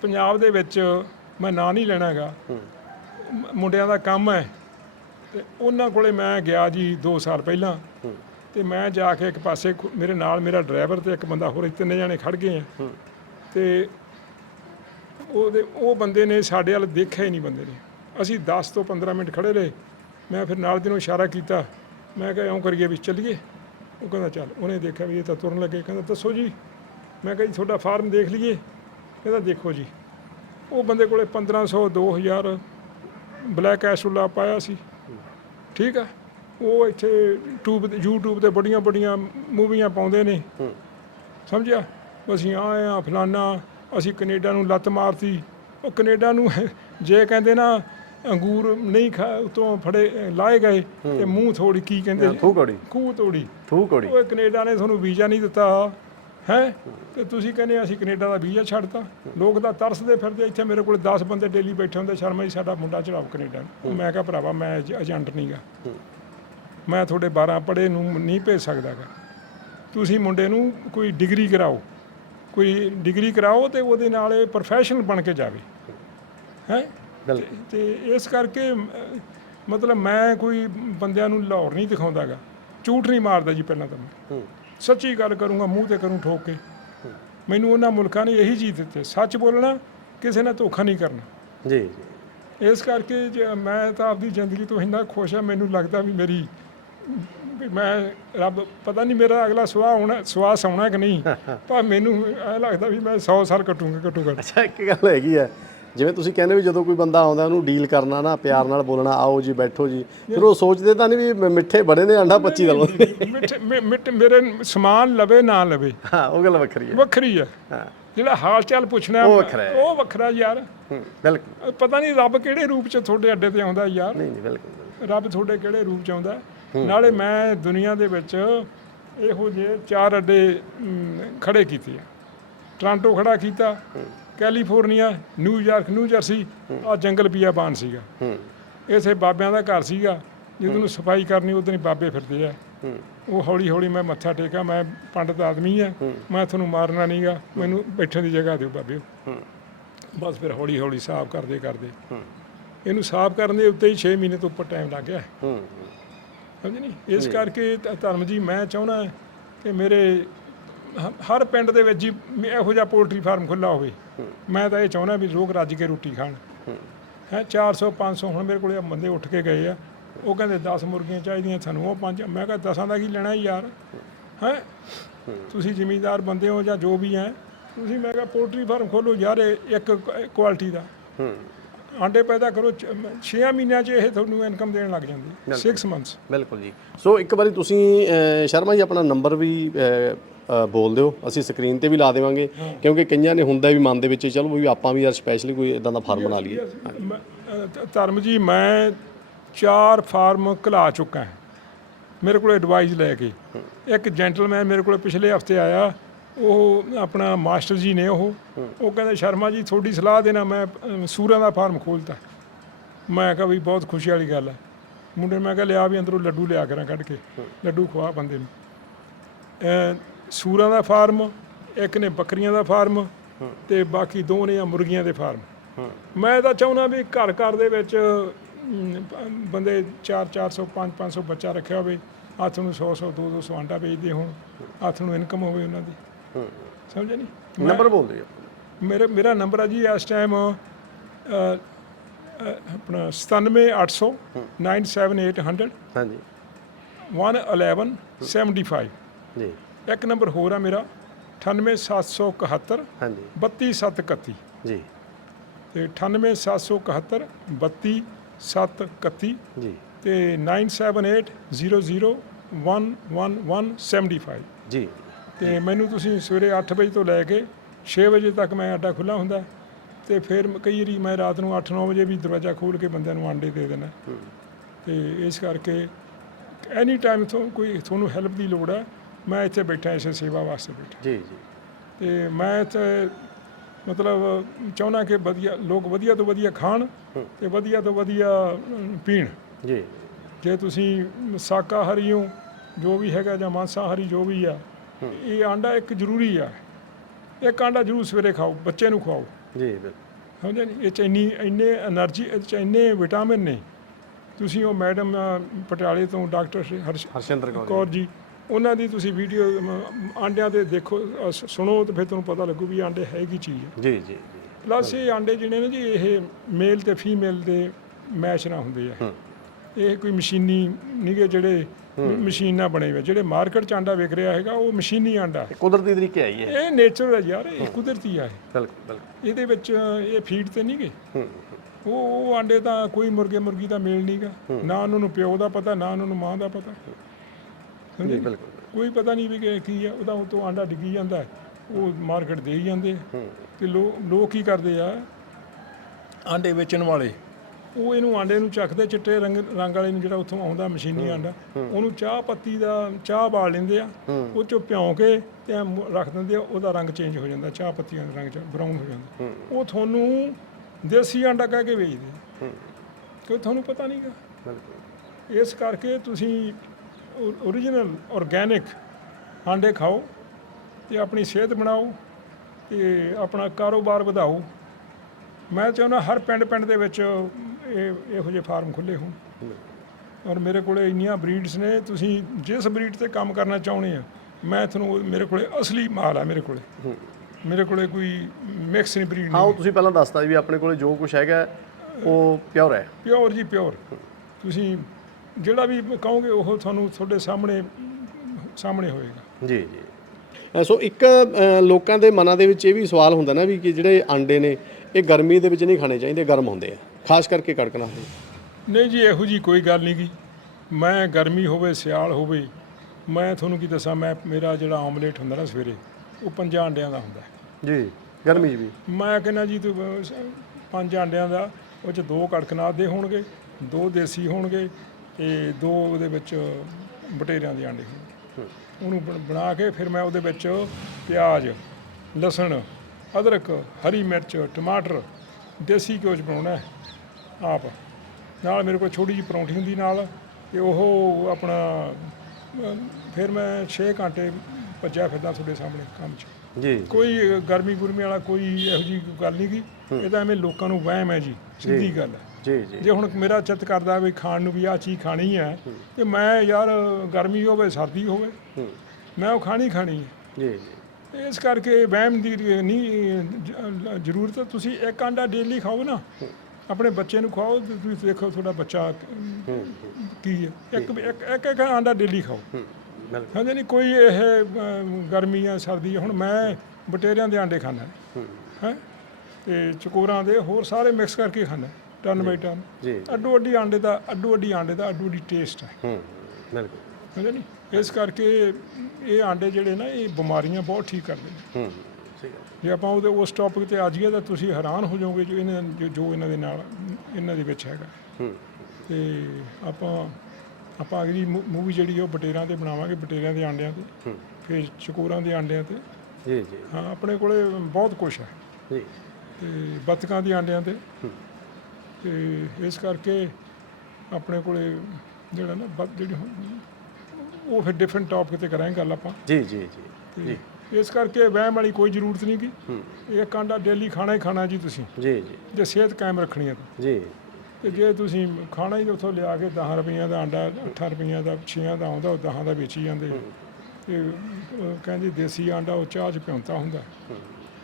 ਪੰਜਾਬ ਦੇ ਵਿੱਚ ਮੈਂ ਨਾਂ ਨਹੀਂ ਲੈਣਾਗਾ ਮੁੰਡਿਆਂ ਦਾ ਕੰਮ ਹੈ ਤੇ ਉਹਨਾਂ ਕੋਲੇ ਮੈਂ ਗਿਆ ਜੀ 2 ਸਾਲ ਪਹਿਲਾਂ। ਤੇ ਮੈਂ ਜਾ ਕੇ ਇੱਕ ਪਾਸੇ ਮੇਰੇ ਨਾਲ ਮੇਰਾ ਡਰਾਈਵਰ ਤੇ ਇੱਕ ਬੰਦਾ ਹੋਰ ਤਿੰਨੇ ਜਾਣੇ ਖੜ ਗਏ ਆ ਤੇ ਉਹਦੇ ਉਹ ਬੰਦੇ ਨੇ ਸਾਡੇ ਵੱਲ ਦੇਖਿਆ ਹੀ ਨਹੀਂ ਬੰਦੇ ਨੇ। ਅਸੀਂ 10 ਤੋਂ 15 ਮਿੰਟ ਖੜੇ ਰਹੇ। ਮੈਂ ਫਿਰ ਨਾਲ ਦੀ ਨੂੰ ਇਸ਼ਾਰਾ ਕੀਤਾ। ਮੈਂ ਕਿਹਾ ਇਉਂ ਕਰੀਏ ਵੀ ਚੱਲੀਏ। ਉਹ ਕਹਿੰਦਾ ਚੱਲ। ਉਹਨੇ ਦੇਖਿਆ ਵੀ ਇਹ ਤਾਂ ਤੁਰਨ ਲੱਗੇ। ਕਹਿੰਦਾ ਦੱਸੋ ਜੀ। ਮੈਂ ਕਿਹਾ ਜੀ ਤੁਹਾਡਾ ਫਾਰਮ ਦੇਖ ਲਈਏ। ਕਹਿੰਦਾ ਦੇਖੋ ਜੀ ਉਹ ਬੰਦੇ ਕੋਲੇ 1500 2000 ਬਲੈਕ ਐਸ਼ੂਲਾ ਪਾਇਆ ਸੀ। ਠੀਕ ਆ? ਉਹ ਇੱਥੇ ਟੂਬ YouTube ਤੇ ਬੜੀਆਂ ਬੜੀਆਂ ਮੂਵੀਆਂ ਪਾਉਂਦੇ ਨੇ। ਸਮਝਿਆ? ਅਸੀਂ ਆਏ ਆ ਫਲਾਨਾ ਅਸੀਂ ਕੈਨੇਡਾ ਨੂੰ ਲੱਤ ਮਾਰਤੀ। ਉਹ ਕੈਨੇਡਾ ਨੂੰ [laughs] ਜੇ ਕਹਿੰਦੇ ਨਾ ਅੰਗੂਰ ਨਹੀਂ ਖਾ ਉਤੋਂ ਫੜੇ ਲਾਏ ਗਏ ਤੇ ਮੂੰਹ ਥੋੜੀ ਕੀ ਕਹਿੰਦੇ? ਥੂ ਕੌੜੀ ਖੂਹ ਤੋੜੀ। ਥੂ ਕੌੜੀ ਉਹ ਕੈਨੇਡਾ ਨੇ ਤੁਹਾਨੂੰ ਵੀਜ਼ਾ ਨਹੀਂ ਦਿੱਤਾ। ਹੈ? ਤੇ ਤੁਸੀਂ ਕਹਿੰਦੇ ਅਸੀਂ ਕੈਨੇਡਾ ਦਾ ਵੀਜ਼ਾ ਛੱਡਤਾ। ਲੋਕ ਤਾਂ ਤਰਸਦੇ ਫਿਰਦੇ ਇੱਥੇ ਮੇਰੇ ਕੋਲ 10 ਬੰਦੇ ਡੇਲੀ ਬੈਠੇ ਹੁੰਦੇ ਸ਼ਰਮਾ ਜੀ ਸਾਡਾ ਮੁੰਡਾ ਚੜਾਓ ਕੈਨੇਡਾ। ਨੂੰ। ਮੈਂ ਕਿਹਾ ਭਰਾਵਾ ਮੈਂ ਏਜ- ਏਜੰਟ ਨਹੀਂਗਾ ਮੈਂ ਤੁਹਾਡੇ 12 ਪੜ੍ਹੇ ਨੂੰ ਨਹੀਂ ਭੇਜ ਸਕਦਾਗਾ। ਤੁਸੀਂ ਮੁੰਡੇ ਨੂੰ ਕੋਈ ਡਿਗਰੀ ਕਰਾਓ। ਕੋਈ ਡਿਗਰੀ ਕਰਾਓ ਤੇ ਉਹਦੇ ਨਾਲ ਇਹ ਪ੍ਰੋਫੈਸ਼ਨਲ ਬਣ ਕੇ ਜਾਵੇ। ਹੈ? ਤੇ ਇਸ ਕਰਕੇ ਮਤਲਬ ਮੈਂ ਕੋਈ ਬੰਦਿਆਂ ਨੂੰ ਲਾਹੌਰ ਨਹੀਂ ਦਿਖਾਉਂਦਾਗਾ। ਝੂਠ ਨਹੀਂ ਮਾਰਦਾ ਜੀ ਪਹਿਲਾਂ ਤਾਂ ਮੈਂ। ਸੱਚੀ ਗੱਲ ਕਰੂੰਗਾ ਮੂੰਹ ਤੇ ਕਰੂੰ ਠੋਕ ਕੇ। ਮੈਨੂੰ ਉਹਨਾਂ ਮੁਲਕਾਂ ਨੇ ਇਹੀ ਚੀਜ਼ ਦਿੱਤੇ ਸੱਚ ਬੋਲਣਾ ਕਿਸੇ ਨਾਲ ਧੋਖਾ ਨਹੀਂ ਕਰਨਾ। ਜੀ। ਜੀ ਇਸ ਕਰਕੇ ਜੇ ਮੈਂ ਤਾਂ ਆਪਦੀ ਜ਼ਿੰਦਗੀ ਤੋਂ ਇੰਨਾ ਖੁਸ਼ ਹਾਂ ਮੈਨੂੰ ਲੱਗਦਾ ਵੀ ਮੇਰੀ ਮੈਂ ਰੱਬ ਪਤਾ ਨਹੀਂ ਮੇਰਾ ਅਗਲਾ ਸੁਆਹ ਹੋਣਾ ਸਵਾਸ ਆਉਣਾ ਕਿ ਨਹੀਂ [laughs] ਪਰ ਮੈਨੂੰ ਇਹ ਲੱਗਦਾ ਵੀ ਮੈਂ 100 ਸਾਲ ਕੱਟੂੰਗਾ ਕੱਟੂ ਕੱਟ ਅੱਛਾ ਇੱਕ ਗੱਲ ਹੈਗੀ ਹੈ ਜਿਵੇਂ ਤੁਸੀਂ ਕਹਿੰਦੇ ਵੀ ਜਦੋਂ ਕੋਈ ਬੰਦਾ ਆਉਂਦਾ ਉਹਨੂੰ ਡੀਲ ਕਰਨਾ ਨਾ ਪਿਆਰ ਨਾਲ ਬੋਲਣਾ ਆਓ ਜੀ ਬੈਠੋ ਜੀ। ਫਿਰ ਉਹ ਸੋਚਦੇ ਤਾਂ ਨਹੀਂ ਵੀ ਮਿੱਠੇ ਬੜੇ ਨੇ ਅੰਡਾ 25 ਦਾ ਮਿੱਠੇ ਮਿੱਠੇ ਮੇਰੇ ਸਮਾਨ ਲਵੇ ਨਾ ਲਵੇ। ਹਾਂ ਉਹ ਗੱਲ ਵੱਖਰੀ ਹੈ। ਵੱਖਰੀ ਹੈ। ਹਾਂ। ਜਿਹੜਾ ਹਾਲ ਚਾਲ ਪੁੱਛਣਾ ਉਹ ਵੱਖਰਾ ਹੈ। ਉਹ ਵੱਖਰਾ ਯਾਰ। ਹੂੰ, ਬਿਲਕੁਲ। ਪਤਾ ਨਹੀਂ ਰੱਬ ਕਿਹੜੇ ਰੂਪ ਚ ਤੁਹਾਡੇ ਅੱਡੇ ਤੇ ਆਉਂਦਾ ਯਾਰ। ਨਹੀਂ ਨਹੀਂ ਬਿਲਕੁਲ ਰੱਬ ਤੁਹਾਡੇ ਕਿਹੜੇ ਰੂਪ ਚ ਆਉਂਦਾ। ਨਾਲੇ ਮੈਂ ਦੁਨੀਆ ਦੇ ਵਿੱਚ ਇਹੋ ਜਿਹੇ ਚਾਰ ਅੱਡੇ ਖੜੇ ਕੀਤੇ ਆ। ਟ੍ਰਾਂਟੋ ਖੜਾ ਕੀਤਾ। ਕੈਲੀਫੋਰਨੀਆ ਨਿਊਯਾਰਕ ਨਿਊ ਜਰਸੀ ਆ ਜੰਗਲ ਬੀਆਬਾਨ ਸੀਗਾ। ਹੂੰ। ਇਥੇ ਬਾਬਿਆਂ ਦਾ ਘਰ ਸੀਗਾ ਜਦੋਂ ਨੂੰ ਸਫ਼ਾਈ ਕਰਨੀ ਉਦੋਂ ਹੀ ਬਾਬੇ ਫਿਰਦੇ ਆ। ਉਹ ਹੌਲੀ ਹੌਲੀ ਮੈਂ ਮੱਥਾ ਟੇਕਾ ਮੈਂ ਪੰਡਤ ਆਦਮੀ ਆ ਮੈਂ ਤੁਹਾਨੂੰ ਮਾਰਨਾ ਨਹੀਂਗਾ ਮੈਨੂੰ ਬੈਠਣ ਦੀ ਜਗ੍ਹਾ ਦਿਓ ਬਾਬਿਓ ਹੂੰ। ਬਸ ਫਿਰ ਹੌਲੀ ਹੌਲੀ ਸਾਫ਼ ਕਰਦੇ ਕਰਦੇ। ਇਹਨੂੰ ਸਾਫ਼ ਕਰਨ ਦੇ ਉੱਤੇ ਹੀ 6 ਮਹੀਨੇ ਤੋਂ ਉੱਪਰ ਟਾਈਮ ਲੱਗ ਗਿਆ। ਹੂੰ। ਸਮਝ ਨਹੀਂ ਇਸ ਕਰਕੇ ਧਰਮ ਜੀ ਮੈਂ ਚਾਹੁੰਦਾ ਕਿ ਮੇਰੇ ਹਰ ਪਿੰਡ ਦੇ ਵਿੱਚ ਜੀ ਇਹੋ ਜਿਹਾ ਪੋਲਟਰੀ ਫਾਰਮ ਖੁੱਲਾ ਹੋਵੇ। ਮੈਂ ਤਾਂ ਇਹ ਚਾਹੁੰਦਾ ਵੀ ਲੋਕ ਰੱਜ ਕੇ ਰੋਟੀ ਖਾਣ। ਹੈ 400 500 ਹੁਣ ਮੇਰੇ ਕੋਲੇ ਬੰਦੇ ਉੱਠ ਕੇ ਗਏ ਆ। ਉਹ ਕਹਿੰਦੇ 10 ਮੁਰਗੀਆਂ ਚਾਹੀਦੀਆਂ ਸਾਨੂੰ ਉਹ ਪੰਜ। ਮੈਂ ਕਿਹਾ ਦਸਾਂ ਦਾ ਕੀ ਲੈਣਾ ਯਾਰ? ਹੈ? ਤੁਸੀਂ ਜ਼ਿਮੀਂਦਾਰ ਬੰਦੇ ਹੋ ਜਾਂ ਜੋ ਵੀ ਹੈ ਤੁਸੀਂ ਮੈਂ ਕਿਹਾ ਪੋਲਟਰੀ ਫਾਰਮ ਖੋਲੋ ਯਾਰ ਇੱਕ ਕੁਆਲਿਟੀ ਦਾ। ਆਂਡੇ ਪੈਦਾ ਕਰੋ 6 ਮਹੀਨਿਆਂ 'ਚ ਇਹ ਤੁਹਾਨੂੰ ਇਨਕਮ ਦੇਣ ਲੱਗ ਜਾਂਦੀ। 6 ਮੰਥਸ ਬਿਲਕੁਲ ਜੀ। ਸੋ ਇੱਕ ਵਾਰੀ ਤੁਸੀਂ ਸ਼ਰਮਾ ਜੀ ਆਪਣਾ ਨੰਬਰ ਵੀ ਬੋਲ ਦਿਓ। ਅਸੀਂ ਸਕਰੀਨ ਤੇ ਵੀ ਲਾ ਦੇਵਾਂਗੇ। ਕਿਉਂਕਿ ਕਈਆਂ ਨੇ ਹੁੰਦਾ ਵੀ ਮਨ ਦੇ ਵਿੱਚ ਚਲੋ ਵੀ ਆਪਾਂ ਵੀ ਯਾਰ ਸਪੈਸ਼ਲੀ ਕੋਈ ਇਦਾਂ ਦਾ ਫਾਰਮ ਬਣਾ ਲਈਏ। ਧਰਮ ਜੀ ਮੈਂ ਚਾਰ ਫਾਰਮ ਘਲਾ ਚੁੱਕਾ ਹਾਂ। ਮੇਰੇ ਕੋਲ ਐਡਵਾਈਸ ਲੈ ਕੇ। ਇੱਕ ਜੈਂਟਲਮੈਨ ਮੇਰੇ ਕੋਲ ਪਿਛਲੇ ਹਫ਼ਤੇ ਆਇਆ। ਉਹ ਆਪਣਾ ਮਾਸਟਰ ਜੀ ਨੇ ਉਹ। ਉਹ ਕਹਿੰਦੇ ਸ਼ਰਮਾ ਜੀ ਤੁਹਾਡੀ ਸਲਾਹ ਦੇ ਨਾਲ ਮੈਂ ਸੂਰਾਂ ਦਾ ਫਾਰਮ ਖੋਲਤਾ। ਮੈਂ ਕਿਹਾ ਵੀ ਬਹੁਤ ਖੁਸ਼ੀ ਵਾਲੀ ਗੱਲ ਹੈ। ਮੁੰਡੇ ਮੈਂ ਕਿਹਾ ਲਿਆ ਵੀ ਅੰਦਰੋਂ ਲੱਡੂ ਲਿਆ ਕਰਾਂ ਕੱਢ ਕੇ। ਲੱਡੂ ਖਵਾ ਬੰਦੇ ਨੂੰ। ਸੂਰਾਂ ਦਾ ਫਾਰਮ ਇੱਕ ਨੇ ਬੱਕਰੀਆਂ ਦਾ ਫਾਰਮ ਤੇ ਬਾਕੀ ਦੋ ਨੇ ਆ ਮੁਰਗੀਆਂ ਦੇ ਫਾਰਮ। ਮੈਂ ਤਾਂ ਚਾਹੁੰਦਾ ਵੀ ਘਰ ਘਰ ਦੇ ਵਿੱਚ ਬੰਦੇ 4 400 5 500 ਬੱਚਾ ਰੱਖਿਆ ਹੋਵੇ। ਹੱਥ ਨੂੰ 100 100 2 200 ਆਂਡਾ ਵੇਚਦੇ ਹੋਣ ਹੱਥ ਨੂੰ ਇਨਕਮ ਹੋਵੇ ਉਹਨਾਂ ਦੀ। ਸਮਝਿਆ ਨਹੀਂ ਨੰਬਰ ਬੋਲ ਦਿਓ ਮੇਰੇ ਮੇਰਾ ਨੰਬਰ ਆ ਜੀ ਇਸ ਟਾਈਮ ਆਪਣਾ 97800 97800 ਹਾਂਜੀ। 111 75 ਜੀ। ਇੱਕ ਨੰਬਰ ਹੋਰ ਆ ਮੇਰਾ 98771 ਹਾਂਜੀ। 32731 ਜੀ। ਤੇ 98771 32731 ਜੀ। ਤੇ 9780011175 ਜੀ। ਤੇ ਮੈਨੂੰ ਤੁਸੀਂ ਸਵੇਰੇ 8 ਵਜੇ ਤੋਂ ਲੈ ਕੇ 6 ਵਜੇ ਤੱਕ ਮੈਂ ਅੱਡਾ ਖੁੱਲਾ ਹੁੰਦਾ। ਤੇ ਫਿਰ ਕਈ ਵਾਰੀ ਮੈਂ ਰਾਤ ਨੂੰ 8-9 ਵਜੇ ਵੀ ਦਰਵਾਜ਼ਾ ਖੋਲ ਕੇ ਬੰਦਿਆਂ ਨੂੰ ਆਂਡੇ ਦੇ ਦੇਣਾ ਤੇ ਇਸ ਕਰਕੇ ਐਨੀ ਟਾਈਮ ਤੋਂ ਕੋਈ ਤੁਹਾਨੂੰ ਹੈਲਪ ਦੀ ਲੋੜ ਹੈ ਮੈਂ ਇੱਥੇ ਬੈਠਾ ਇਸੇ ਸੇਵਾ ਵਾਸਤੇ ਬੈਠਾ। ਜੀ ਜੀ। ਤੇ ਮੈਂ ਤੇ ਮਤਲਬ ਚਾਹੁੰਦਾ ਕਿ ਵਧੀਆ ਲੋਕ ਵਧੀਆ ਤੋਂ ਵਧੀਆ ਖਾਣ ਤੇ ਵਧੀਆ ਤੋਂ ਵਧੀਆ ਪੀਣ। ਜੀ। ਜੇ ਤੁਸੀਂ ਸ਼ਾਕਾਹਾਰੀ ਹੋ ਜੋ ਵੀ ਹੈਗਾ ਜਾਂ ਮਾंसाਹਾਰੀ ਜੋ ਵੀ ਆ ਇਹ ਆਂਡਾ ਇੱਕ ਜ਼ਰੂਰੀ ਆ। ਇੱਕ ਆਂਡਾ ਜ਼ਰੂਰ ਸਵੇਰੇ ਖਾਓ ਬੱਚੇ ਨੂੰ ਖਵਾਓ। ਜੀ ਬਿਲਕੁਲ ਸਮਝਿਆ ਨਹੀਂ ਇਹ ਚ ਇੰਨੀ ਇੰਨੇ એનર્ਜੀ ਇਹ ਚ ਇੰਨੇ ਵਿਟਾਮਿਨ ਨੇ। ਤੁਸੀਂ ਉਹ ਮੈਡਮ ਪਟਿਆਲੇ ਤੋਂ ਡਾਕਟਰ ਹਰਸ਼ ਹਰਸ਼ਿੰਦਰ ਕੌਰ ਜੀ ਉਹਨਾਂ ਦੀ ਤੁਸੀਂ ਵੀਡੀਓ ਆਂਡਿਆਂ ਦੇ ਦੇਖੋ ਅ, ਸ- ਸੁਣੋ ਤੇ ਫਿਰ ਤੁਹਾਨੂੰ ਪਤਾ ਲੱਗੂ ਵੀ ਆਂਡੇ ਹੈ ਕੀ ਚੀਜ਼ ਹੈ ਜੀ ਜੀ ਜੀ। ਪਲੱਸ ਇਹ ਆਂਡੇ ਜਿਹੜੇ ਨੇ ਜੀ ਇਹ ਮੇਲ ਤੇ ਫੀਮੇਲ ਦੇ ਮੈਚ ਨਾ ਹੁੰਦੇ ਆ। ਇਹ ਕੋਈ ਮਸ਼ੀਨੀ ਨਹੀਂਗੇ ਜਿਹੜੇ ਮਸ਼ੀਨ ਨਾਲ ਬਣੇ ਹੋਏ ਜਿਹੜੇ ਮਾਰਕੀਟ ਚ ਆਂਡਾ ਵਿਕ ਰਿਹਾ ਹੈਗਾ ਉਹ ਮਸ਼ੀਨੀ ਆਂਡਾ। ਇਹ ਕੁਦਰਤੀ ਤਰੀਕੇ ਆਈ ਹੈ ਇਹ। ਨੇਚਰ ਹੈ ਯਾਰ ਇਹ ਕੁਦਰਤੀ ਆ ਇਹ। ਬਿਲਕੁਲ ਬਿਲਕੁਲ। ਇਹਦੇ ਵਿੱਚ ਇਹ ਫੀਡ ਤੇ ਨਹੀਂਗੇ ਹੂੰ। ਉਹ ਉਹ ਆਂਡੇ ਤਾਂ ਕੋਈ ਮੁਰਗੇ ਮੁਰਗੀ ਦਾ ਮੇਲ ਨਹੀਂਗਾ ਨਾ ਉਹਨਾਂ ਨੂੰ ਪਿਓ ਦਾ ਪਤਾ ਨਾ ਉਹਨਾਂ ਨੂੰ ਮਾਂ ਦਾ ਪਤਾ। ਜੀ? ਬਿਲਕੁਲ। ਕੋਈ ਪਤਾ ਨਹੀਂ ਵੀ ਕਿ ਕੀ ਹੈ ਉਹਦਾ ਉਹ ਤੋਂ ਆਂਡਾ ਡਿੱਗੀ ਜਾਂਦਾ ਹੈ, ਉਹ ਮਾਰਕੀਟ ਦੇ ਹੀ ਜਾਂਦੇ ਆ। ਤੇ ਲੋਕ ਲੋਕ ਕੀ ਕਰਦੇ ਆ ਆਂਡੇ ਵੇਚਣ ਵਾਲੇ ਉਹ ਇਹਨੂੰ ਆਂਡੇ ਨੂੰ ਚੱਕਦੇ ਚਿੱਟੇ ਰੰਗ ਰੰਗ ਵਾਲੇ ਨੂੰ ਜਿਹੜਾ ਉੱਥੋਂ ਆਉਂਦਾ ਮਸ਼ੀਨੀ ਆਂਡਾ ਉਹਨੂੰ ਚਾਹ ਪੱਤੀ ਦਾ ਚਾਹ ਬਾਲ ਲੈਂਦੇ ਆ ਉਹ ਚੋਂ ਭਿਉਂ ਕੇ ਤੇ ਐਂ ਮੁ- ਰੱਖ ਦਿੰਦੇ ਆ ਉਹਦਾ ਰੰਗ ਚੇਂਜ ਹੋ ਜਾਂਦਾ ਚਾਹ ਪੱਤੀਆਂ ਦਾ ਰੰਗ ਚ ਬਰਾਊਨ ਹੋ ਜਾਂਦਾ। ਉਹ ਤੁਹਾਨੂੰ ਦੇਸੀ ਆਂਡਾ ਕਹਿ ਕੇ ਵੇਚਦੇ ਆ। ਹੂੰ। ਕਿ ਤੁਹਾਨੂੰ ਪਤਾ ਨਹੀਂਗਾ ਬਿਲਕੁਲ। ਇਸ ਕਰਕੇ ਤੁਸੀਂ ਓਰੀਜਨਲ ਆਰਗੈਨਿਕ ਆਂਡੇ ਖਾਓ ਤੇ ਆਪਣੀ ਸਿਹਤ ਬਣਾਓ ਤੇ ਆਪਣਾ ਕਾਰੋਬਾਰ ਵਧਾਓ। ਮੈਂ ਚਾਹੁੰਦਾ ਹਰ ਪਿੰਡ ਪਿੰਡ ਦੇ ਵਿੱਚ ਇਹ ਇਹੋ ਜਿਹੇ ਫਾਰਮ ਖੁੱਲੇ ਹੋਣ। ਔਰ ਮੇਰੇ ਕੋਲੇ ਇੰਨੀਆਂ ਬਰੀਡਸ ਨੇ ਤੁਸੀਂ ਜਿਸ ਬਰੀਡ ਤੇ ਕੰਮ ਕਰਨਾ ਚਾਹੁੰਦੇ ਆ ਮੈਂ ਤੁਹਾਨੂੰ ਮੇਰੇ ਕੋਲੇ ਅਸਲੀ ਮਾਲ ਆ ਮੇਰੇ ਕੋਲੇ। ਹੂੰ ਮੇਰੇ ਕੋਲੇ ਕੋਈ ਮਿਕਸ ਨਹੀਂ ਬਰੀਡ ਹਾਂ ਨਹੀਂ। ਉਹ ਤੁਸੀਂ ਪਹਿਲਾਂ ਦੱਸਤਾ ਵੀ ਆਪਣੇ ਕੋਲੇ ਜੋ ਕੁਝ ਹੈਗਾ ਉਹ ਪਿਓਰ ਹੈ। ਪਿਓਰ ਜੀ ਪਿਓਰ ਤੁਸੀਂ ਜਿਹੜਾ ਵੀ ਕਹੋਗੇ ਉਹ ਤੁਹਾਨੂੰ ਤੁਹਾਡੇ ਸਾਹਮਣੇ ਸਾਹਮਣੇ ਹੋਏਗਾ। ਜੀ ਜੀ। ਸੋ ਇੱਕ ਅ, ਲੋਕਾਂ ਦੇ ਮਨਾਂ ਦੇ ਵਿੱਚ ਇਹ ਵੀ ਸਵਾਲ ਹੁੰਦਾ ਨਾ ਵੀ ਕਿ ਜਿਹੜੇ ਆਂਡੇ ਨੇ ਇਹ ਗਰਮੀ ਦੇ ਵਿੱਚ ਨਹੀਂ ਖਾਣੇ ਚਾਹੀਦੇ ਗਰਮ ਹੁੰਦੇ ਆ। ਖਾਸ ਕਰਕੇ ਕੜਕਨਾਥ ਦੇ ਨਹੀਂ ਜੀ ਇਹੋ ਜੀ ਕੋਈ ਗੱਲ ਨਹੀਂ ਗੀ। ਮੈਂ ਗਰਮੀ ਹੋਵੇ ਸਿਆਲ ਹੋਵੇ ਮੈਂ ਤੁਹਾਨੂੰ ਕੀ ਦੱਸਾਂ ਮੈਂ ਮੇਰਾ ਜਿਹੜਾ ਆਮਲੇਟ ਹੁੰਦਾ ਨਾ ਸਵੇਰੇ ਉਹ ਪੰਜਾਂ ਅੰਡਿਆਂ ਦਾ ਹੁੰਦਾ। ਜੀ ਗਰਮੀ 'ਚ ਵੀ। ਮੈਂ ਕਹਿੰਦਾ ਜੀ ਤੂੰ ਸ- ਪੰਜ ਅੰਡਿਆਂ ਦਾ ਉਹ ਚ ਦੋ ਕੜਕਨਾਥ ਦੇ ਹੋਣਗੇ ਦੋ ਦੇਸੀ ਹੋਣਗੇ ਤੇ ਦੋ ਉਹਦੇ ਵਿੱਚ ਬਟੇਰਿਆਂ ਦੇ ਆਂਡੇ ਉਹਨੂੰ ਬਣ- ਬਣਾ ਕੇ ਫਿਰ ਮੈਂ ਉਹਦੇ ਵਿੱਚ ਪਿਆਜ਼ ਲਸਣ ਅਦਰਕ ਹਰੀ ਮਿਰਚ ਟਮਾਟਰ ਦੇਸੀ ਘਿਓ ਚ ਬਣਾਉਣਾ ਹੈ ਆਪ। ਨਾਲ ਮੇਰੇ ਕੋਲ ਛੋਟੀ ਜਿਹੀ ਪਰੌਂਠੀ ਹੁੰਦੀ ਨਾਲ ਤੇ ਉਹ ਆਪਣਾ ਅਮ, ਫਿਰ ਮੈਂ 6 ਘੰਟੇ ਭੱਜਿਆ ਫਿਰਦਾ ਤੁਹਾਡੇ ਸਾਹਮਣੇ ਕੰਮ 'ਚ। ਜੀ। ਕੋਈ ਗਰਮੀ ਗੁਰਮੀ ਵਾਲਾ ਕੋਈ ਇਹੋ ਜੀ ਗੱਲ ਨਹੀਂ ਗੀ। ਇਹ ਤਾਂ ਐਵੇਂ ਲੋਕਾਂ ਨੂੰ ਵਹਿਮ ਹੈ ਜੀ। ਸਿੱਧੀ ਗੱਲ ਹੈ। ਜੀ ਜੀ ਜੇ ਹੁਣ ਮੇਰਾ ਚਿੱਤ ਕਰਦਾ ਵੀ ਖਾਣ ਨੂੰ ਵੀ ਆ ਚੀਜ਼ ਖਾਣੀ ਹੈ ਤੇ ਮੈਂ ਯਾਰ ਗਰਮੀ ਹੋਵੇ ਸਰਦੀ ਹੋਵੇ ਮੈਂ ਉਹ ਖਾਣੀ ਖਾਣੀ ਹੈ। ਜੀ ਜੀ। ਇਸ ਕਰਕੇ ਵਹਿਮ ਦੀ ਨਹੀਂ ਜ਼ਰੂਰਤ ਤੁਸੀਂ ਇੱਕ ਆਂਡਾ ਡੇਲੀ ਖਾਓ ਨਾ ਆਪਣੇ ਬੱਚੇ ਨੂੰ ਖਾਓ ਤੁਸੀਂ ਦੇਖੋ ਤੁਹਾਡਾ ਬੱਚਾ ਕੀ ਹੈ ਇੱਕ ਇੱਕ ਇੱਕ ਆਂਡਾ ਡੇਲੀ ਖਾਓ। ਹਾਂਜੀ ਨਹੀਂ ਕੋਈ ਇਹ ਗਰਮੀ ਆ ਸਰਦੀ ਹੁਣ ਮੈਂ ਬਟੇਰਿਆਂ ਦੇ ਆਂਡੇ ਖਾਂਦਾ। ਹੂੰ। ਹੈ? ਤੇ ਚਕੋਰਾਂ ਦੇ ਹੋਰ ਸਾਰੇ ਮਿਕਸ ਕਰਕੇ ਖਾਂਦਾ। ਟਨ ਬਾਈ ਟਨ ਜੀ। ਅੱਡੋ ਅੱਡੀ ਆਂਡੇ ਦਾ ਅੱਡੋ ਅੱਡੀ ਆਂਡੇ ਦਾ ਅੱਡੋ ਅੱਡੀ ਟੇਸਟ ਹੈ। ਹੂੰ ਬਿਲਕੁਲ। ਸਮਝਿਆ ਨਹੀਂ ਇਸ ਕਰਕੇ ਇਹ ਆਂਡੇ ਜਿਹੜੇ ਨਾ ਇਹ ਬਿਮਾਰੀਆਂ ਬਹੁਤ ਠੀਕ ਕਰਦੇ ਨੇ। ਹੂੰ ਠੀਕ ਹੈ ਜੇ ਆਪਾਂ ਉਹਦੇ ਉਸ ਟੌਪਿਕ ਤੇ ਆ ਜਾਈਏ ਤਾਂ ਤੁਸੀਂ ਹੈਰਾਨ ਹੋ ਜਾਓਗੇ ਜੋ ਇਹਨਾਂ ਜੋ- ਇਹਨਾਂ ਦੇ ਨਾਲ ਇਹਨਾਂ ਦੇ ਵਿੱਚ ਹੈਗਾ। ਹੂੰ। ਤੇ ਆਪਾਂ ਆਪਾਂ ਅਗਲੀ ਮੂਵੀ ਜਿਹੜੀ ਉਹ ਬਟੇਰਾਂ ਤੇ ਬਣਾਵਾਂਗੇ ਬਟੇਰਿਆਂ ਦੇ ਆਂਡਿਆਂ ਤੇ। ਹੂੰ। ਫਿਰ ਚਕੋਰਾਂ ਦੇ ਆਂਡਿਆਂ ਤੇ। ਜੀ ਜੀ। ਹਾਂ ਆਪਣੇ ਕੋਲੇ ਬਹੁਤ ਕੁਝ ਹੈ। ਜੀ। ਤੇ ਬੱਤਕਾਂ ਦੇ ਆਂਡਿਆਂ ਤੇ। ਤੇ ਇਸ ਕਰਕੇ ਆਪਣੇ ਕੋਲੇ ਜਿਹੜਾ ਨਾ ਜਿਹੜੀ ਹੁਣ- ਉਹ ਫਿਰ ਡਿਫਰੈਂਟ ਟੌਪਿਕ ਤੇ ਕਰਾਂਗੇ ਗੱਲ ਆਪਾਂ। ਜੀ ਜੀ ਜੀ ਜੀ। ਇਸ ਕਰਕੇ ਵਹਿਮ ਵਾਲੀ ਕੋਈ ਜ਼ਰੂਰਤ ਨਹੀਂ ਗੀ। ਹੂੰ। ਇਹ ਕਾਂਡਾ ਡੇਲੀ ਖਾਣਾ ਹੀ ਖਾਣਾ ਜੀ ਤੁਸੀਂ। ਜੀ ਜੀ। ਜੇ ਸਿਹਤ ਕਾਇਮ ਰੱਖਣੀ ਹੈ ਤਾਂ। ਜੀ। ਤੇ ਜੇ ਤੁਸੀਂ ਖਾਣਾ ਹੀ ਉੱਥੋਂ ਲਿਆ ਕੇ 10 ਰੁਪਈਆਂ ਦਾ ਆਂਡਾ 8 ਰੁਪਈਆਂ ਦਾ 6 ਦਾ ਆਉਂਦਾ ਉਹ 10 ਦਾ ਵੇਚੀ ਜਾਂਦੇ। ਤੇ ਅਹ, ਕਹਿੰਦੇ ਦੇਸੀ ਆਂਡਾ ਉਹ ਚਾਹ ਚ ਪਿਉਂਤਾ ਹੁੰਦਾ।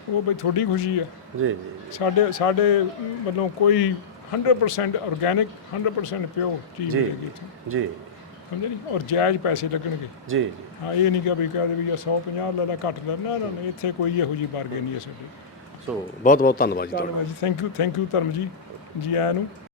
ਉਹ ਬਈ ਤੁਹਾਡੀ ਖੁਸ਼ੀ ਹੈ ਜੀ ਜੀ। ਸਾਡੇ ਸਾਡੇ ਵੱਲੋਂ ਕੋਈ 100% ਆਰਗੈਨਿਕ 100% ਪਿਓਰ ਚੀਜ਼ ਜੀ। ਮਿਲੇਗੀ ਇੱਥੇ। ਜੀ। ਸਮਝੇ ਨਹੀਂ ਔਰ ਜਾਇਜ਼ ਪੈਸੇ ਲੱਗਣਗੇ। ਜੀ। ਜੀ ਹਾਂ ਇਹ ਨਹੀਂ ਕਿ ਵੀ ਕਹਦੇ ਵੀ 150 ਲੈ ਲਾ ਘੱਟ ਲੈ ਨਾ ਨਾ ਨਾ, ਇੱਥੇ ਕੋਈ ਇਹੋ ਜੀ ਬਾਰਗੇਨ ਨਹੀਂ ਹੈ ਸਾਡੇ। ਸੋ ਬਹੁਤ ਬਹੁਤ ਧੰਨਵਾਦ ਜੀ ਤੁਹਾਡਾ। ਧੰਨਵਾਦ ਜੀ। ਥੈਂਕ ਯੂ ਥੈਂਕ ਯੂ ਧਰਮ ਜੀ ਜੀ ਆਇਆਂ ਨੂੰ।